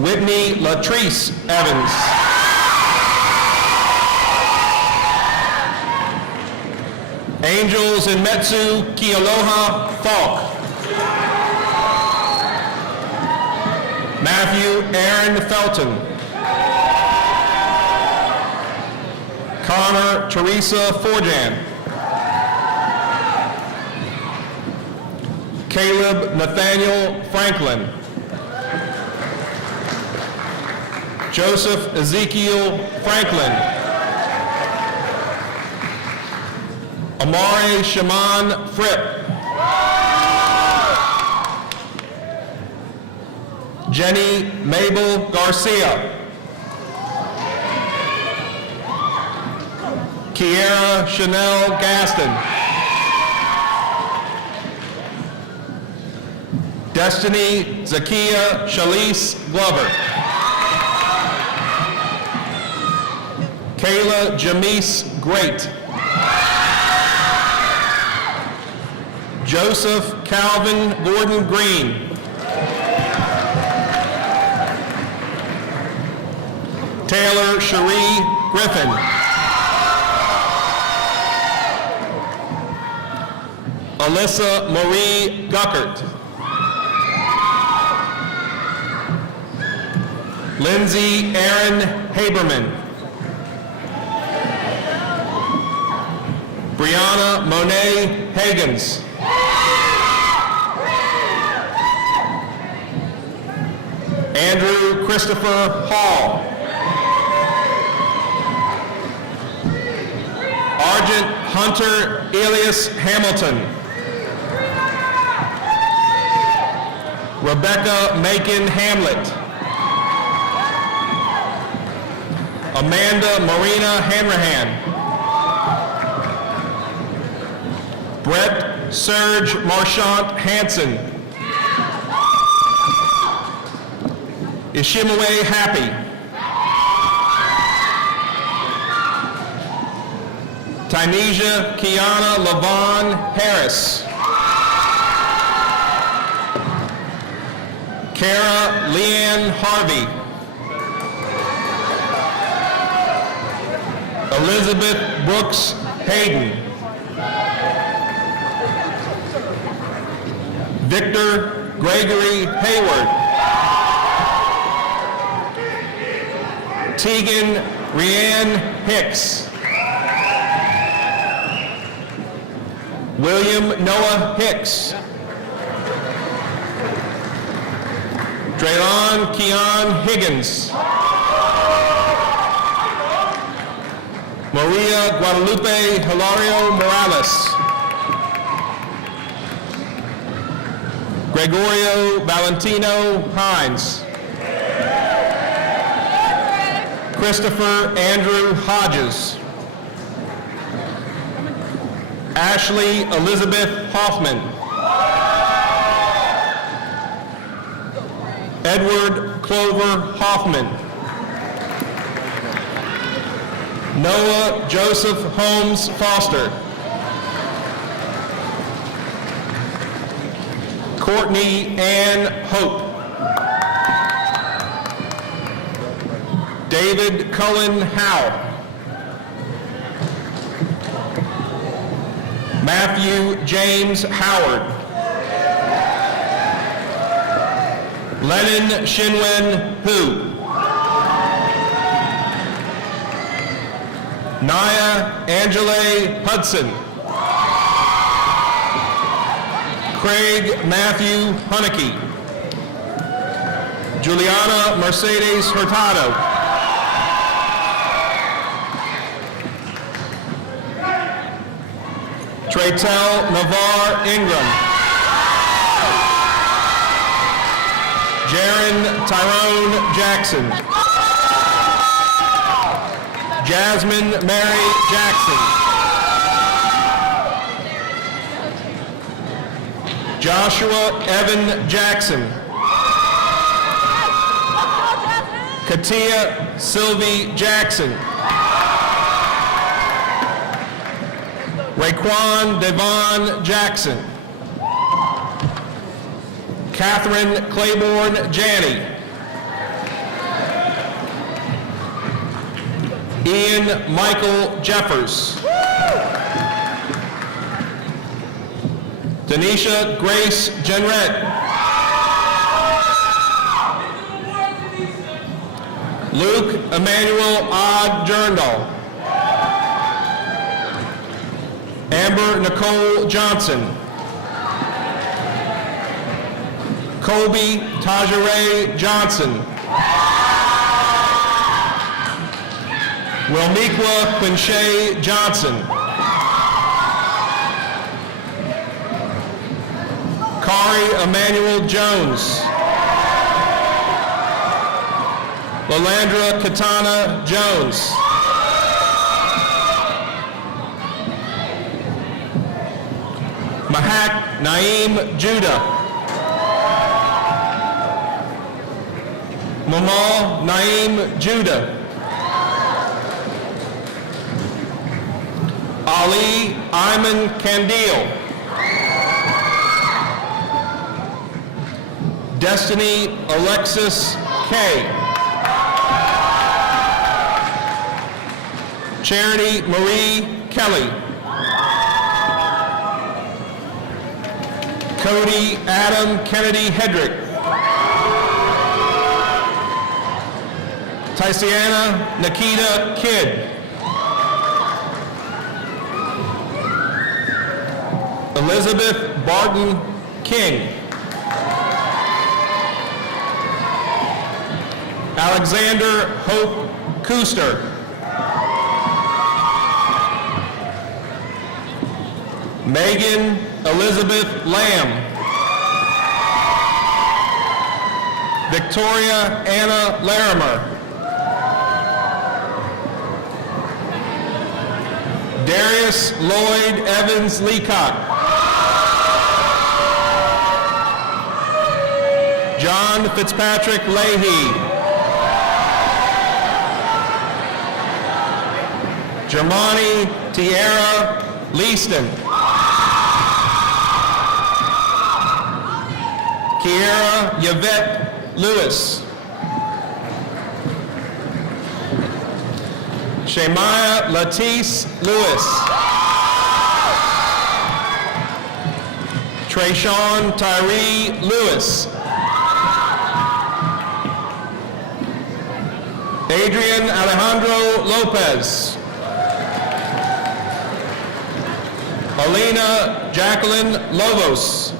Whitney Latrice Evans. Angels in Metsu Kialoha Falk. Matthew Aaron Felton. Connor Teresa Forjan. Caleb Nathaniel Franklin. Joseph Ezekiel Franklin. Amari Shaman Fripp. Jenny Mabel Garcia. Kiera Chanel Gaston. Destiny Zakia Shalise Glover. Kayla Jamise Great. Joseph Calvin Gordon Green. Taylor Cherie Griffin. Alyssa Marie Guckert. Lindsay Aaron Haberman. Brianna Monet Hagens. Andrew Christopher Hall. Argent Hunter Elias Hamilton. Rebecca Macon Hamlet. Amanda Marina Hanrahan. Brett Serge Marchant Hansen. Ishimwe Happy. Tynesia Kiana Lavon Harris. Kara Leanne Harvey. Elizabeth Brooks Hayden. Victor Gregory Hayward. Tegan Rianne Hicks. William Noah Hicks. Draylon Keon Higgins. Maria Guadalupe Hilario Morales. Gregorio Valentino Hines. Christopher Andrew Hodges. Ashley Elizabeth Hoffman. Edward Clover Hoffman. Noah Joseph Holmes Foster. Courtney Ann Hope. David Cullen Howe. Matthew James Howard. Lennon Shinwen Hu. Naya Angela Hudson. Craig Matthew Hunnicky. Juliana Mercedes Hurtado. Traytel Navarre Ingram. Jaron Tyrone Jackson. Jasmine Mary Jackson. Joshua Evan Jackson. Katia Sylvie Jackson. Raekwon Devon Jackson. Catherine Claiborne Janney. Ian Michael Jeffers. Denisha Grace Jenrette. Luke Emmanuel Odd Jerndal. Amber Nicole Johnson. Colby Tajare Johnson. Wilmiqua Quinche Johnson. Kari Emmanuel Jones. Lalandra Katana Jones. Mahak Naeem Judah. Mamal Naeem Judah. Ali Ayman Kandil. Destiny Alexis K. Charity Marie Kelly. Cody Adam Kennedy Hedrick. Tysiana Nikita Kidd. Elizabeth Barton King. Alexander Hope Kuster. Megan Elizabeth Lamb. Victoria Anna Larimer. Darius Lloyd Evans Leacock. John Fitzpatrick Leahy. Germani Tierra Leaston. Kiera Yvette Lewis. Shemaya Latisse Lewis. Trayshawn Tyree Lewis. Adrian Alejandro Lopez. Alina Jacqueline Lovos.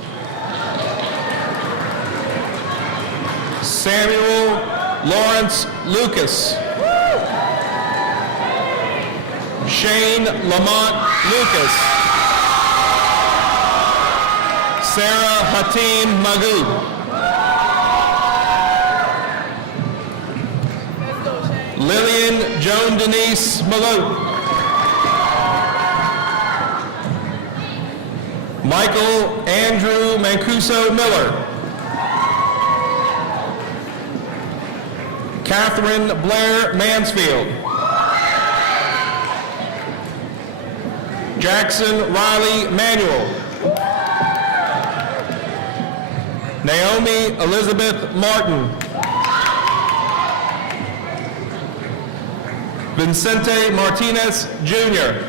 Samuel Lawrence Lucas. Shane Lamont Lucas. Sarah Hatim Magoo. Lillian Joan Denise Malote. Michael Andrew Mancuso Miller. Catherine Blair Mansfield. Jackson Riley Manuel. Naomi Elizabeth Martin. Vincente Martinez Jr.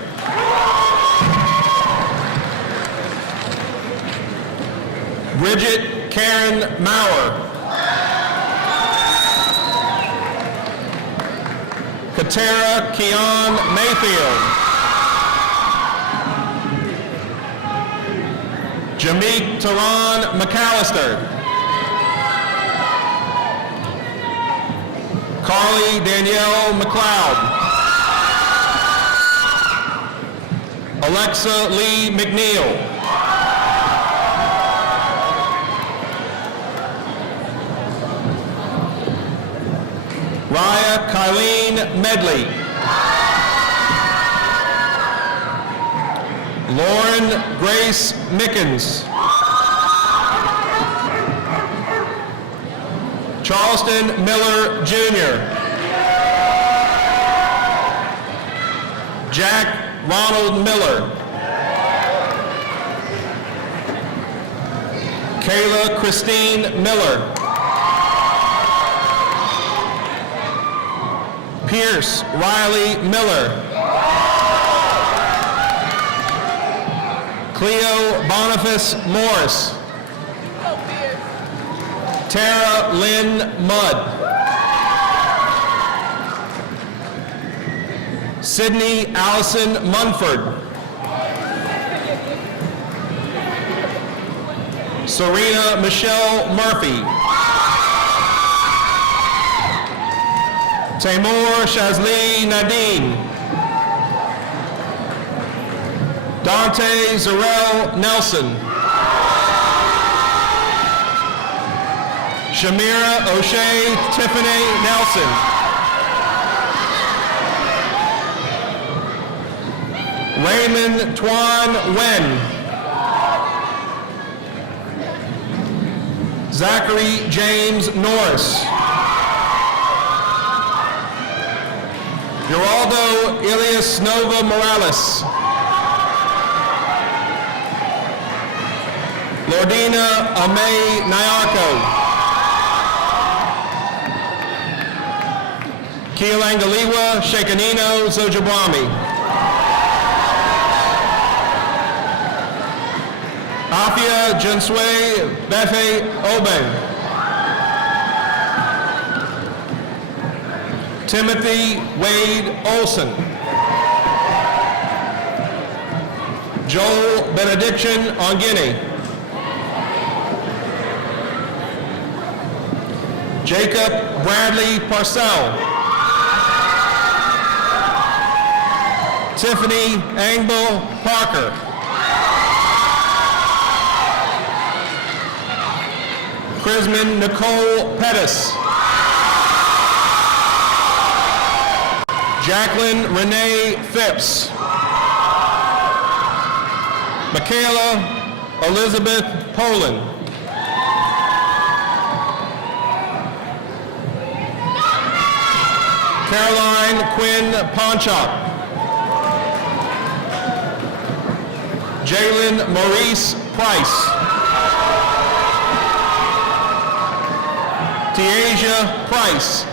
Bridget Karen Maurer. Katera Keon Mayfield. Jameek Teron McAllister. Carly Danielle McLeod. Alexa Lee McNeil. Raya Kylene Medley. Lauren Grace Mickens. Charleston Miller Jr. Jack Ronald Miller. Kayla Christine Miller. Pierce Riley Miller. Cleo Boniface Morris. Tara Lynn Mudd. Sydney Allison Munford. Serena Michelle Murphy. Taymor Shazli Nadine. Dante Zarel Nelson. Shamira O'Shea Tiffany Nelson. Raymond Twan Wen. Zachary James Norris. Geraldo Ilias Nova Morales. Lordina Amay Nyarko. Kialangaliwa Shekanino Zojabwami. Afia Jenswe Befe Obeng. Timothy Wade Olson. Joel Benediction Ongini. Jacob Bradley Parcell. Tiffany Angbo Parker. Chrisman Nicole Pettis. Jacqueline Renee Phipps. Michaela Elizabeth Poland. Caroline Quinn Ponchop. Jalen Maurice Price. Tiaja Price.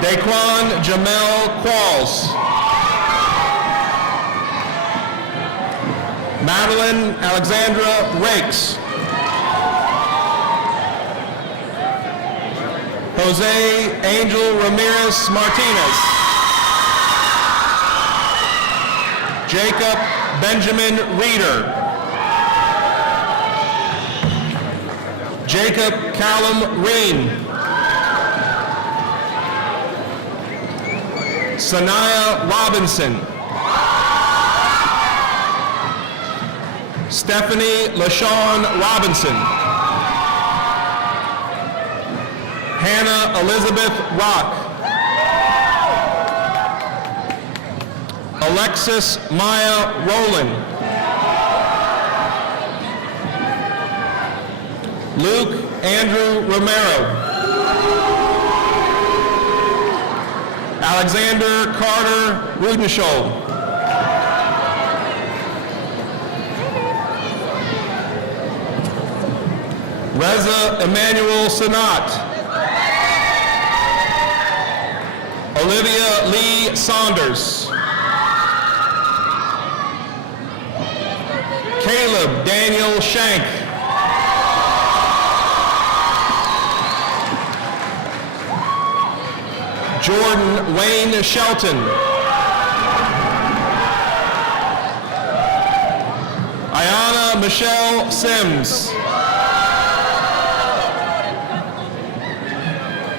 Daquan Jamel Qualls. Madeline Alexandra Rakes. Jose Angel Ramirez Martinez. Jacob Benjamin Reeder. Jacob Callum Reen. Sanaya Robinson. Stephanie LaShawn Robinson. Hannah Elizabeth Rock. Alexis Maya Rowland. Luke Andrew Romero. Alexander Carter Rudenschold. Reza Emmanuel Sanat. Olivia Lee Saunders. Caleb Daniel Shank. Jordan Wayne Shelton. Ayana Michelle Sims.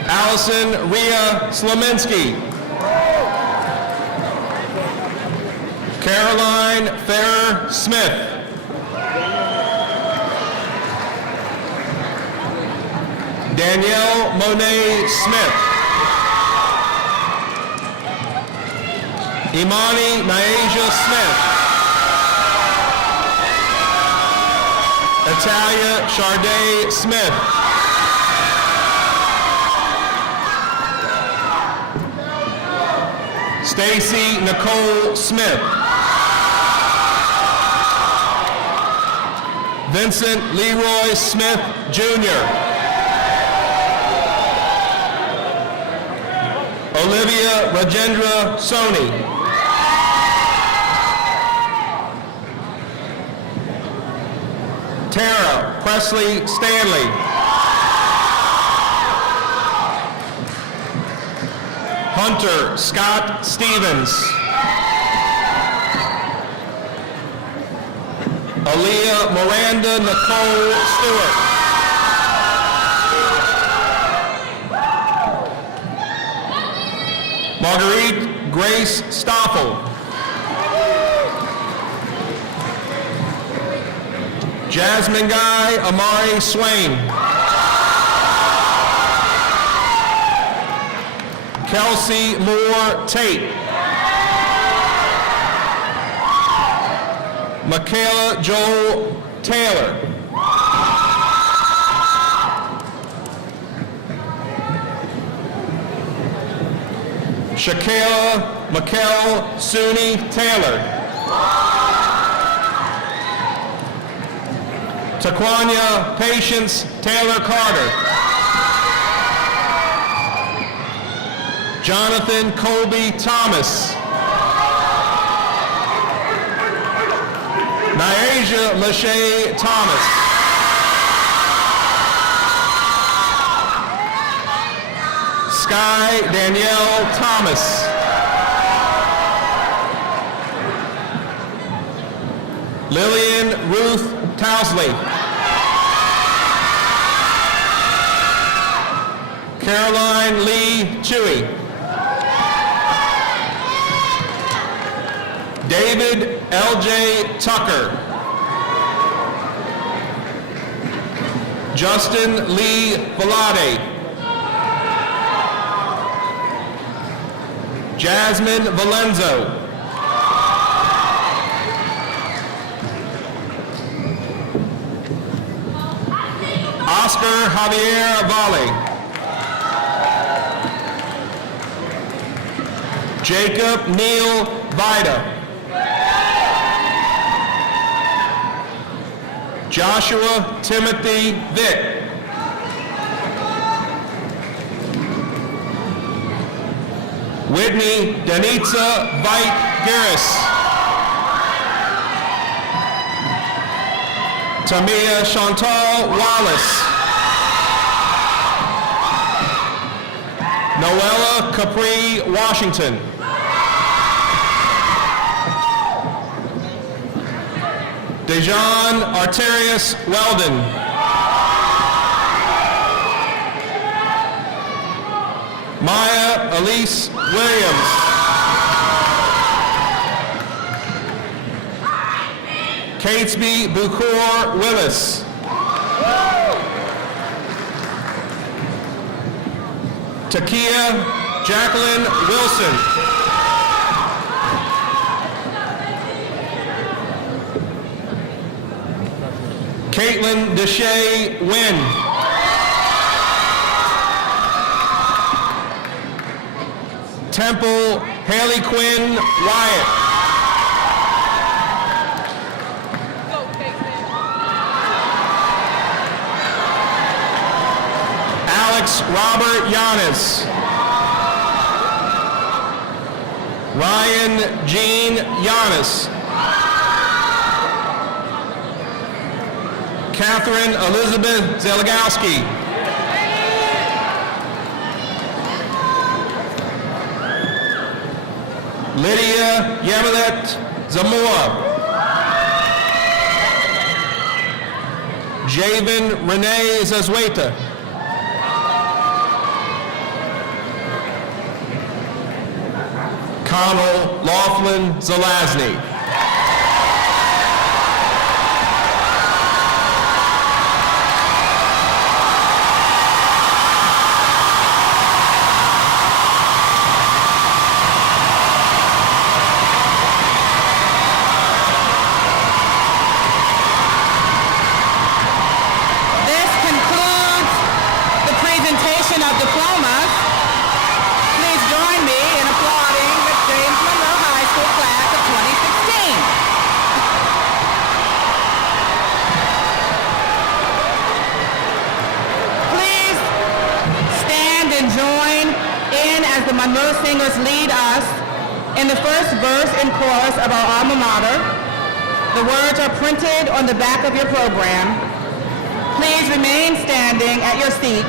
Allison Rhea Slominski. Caroline Farrer Smith. Danielle Monet Smith. Imani Nyasia Smith. Italia Charday Smith. Stacy Nicole Smith. Vincent Leroy Smith, Jr. Olivia Rajendra Soni. Tara Presley Stanley. Hunter Scott Stevens. Aaliyah Miranda Nicole Stewart. Marguerite Grace Stoffel. Jasmine Guy Amari Swain. Kelsey Moore Tate. Michaela Joel Taylor. Shakayla Mikkel Suni Taylor. Taquania Patience Taylor Carter. Jonathan Colby Thomas. Nyasia Lachey Thomas. Sky Danielle Thomas. Lillian Ruth Towsley. Caroline Lee Chewy. David L.J. Tucker. Justin Lee Velade. Jasmine Valenzo. Oscar Javier Valle. Jacob Neil Vida. Joshua Timothy Vick. Whitney Danitza Veit Garris. Tamia Chantal Wallace. Noella Capri Washington. Dejan Arterius Weldon. Maya Elise Williams. Catesby Bucor Willis. Takia Jacqueline Wilson. Caitlin Deshay Wynn. Temple Haley Quinn Wyatt. Alex Robert Yanis. Ryan Jean Yanis. Catherine Elizabeth Zeligowski. Lydia Yamilet Zamora. Javen Renee Zazueta. Connell Laughlin Zelazny. This concludes the presentation of diplomas. Please join me in applauding the James Monroe High School class of 2016. Please stand and join in as the Monroe Singers lead us in the first verse and chorus of our alma mater. The words are printed on the back of your program. Please remain standing at your seat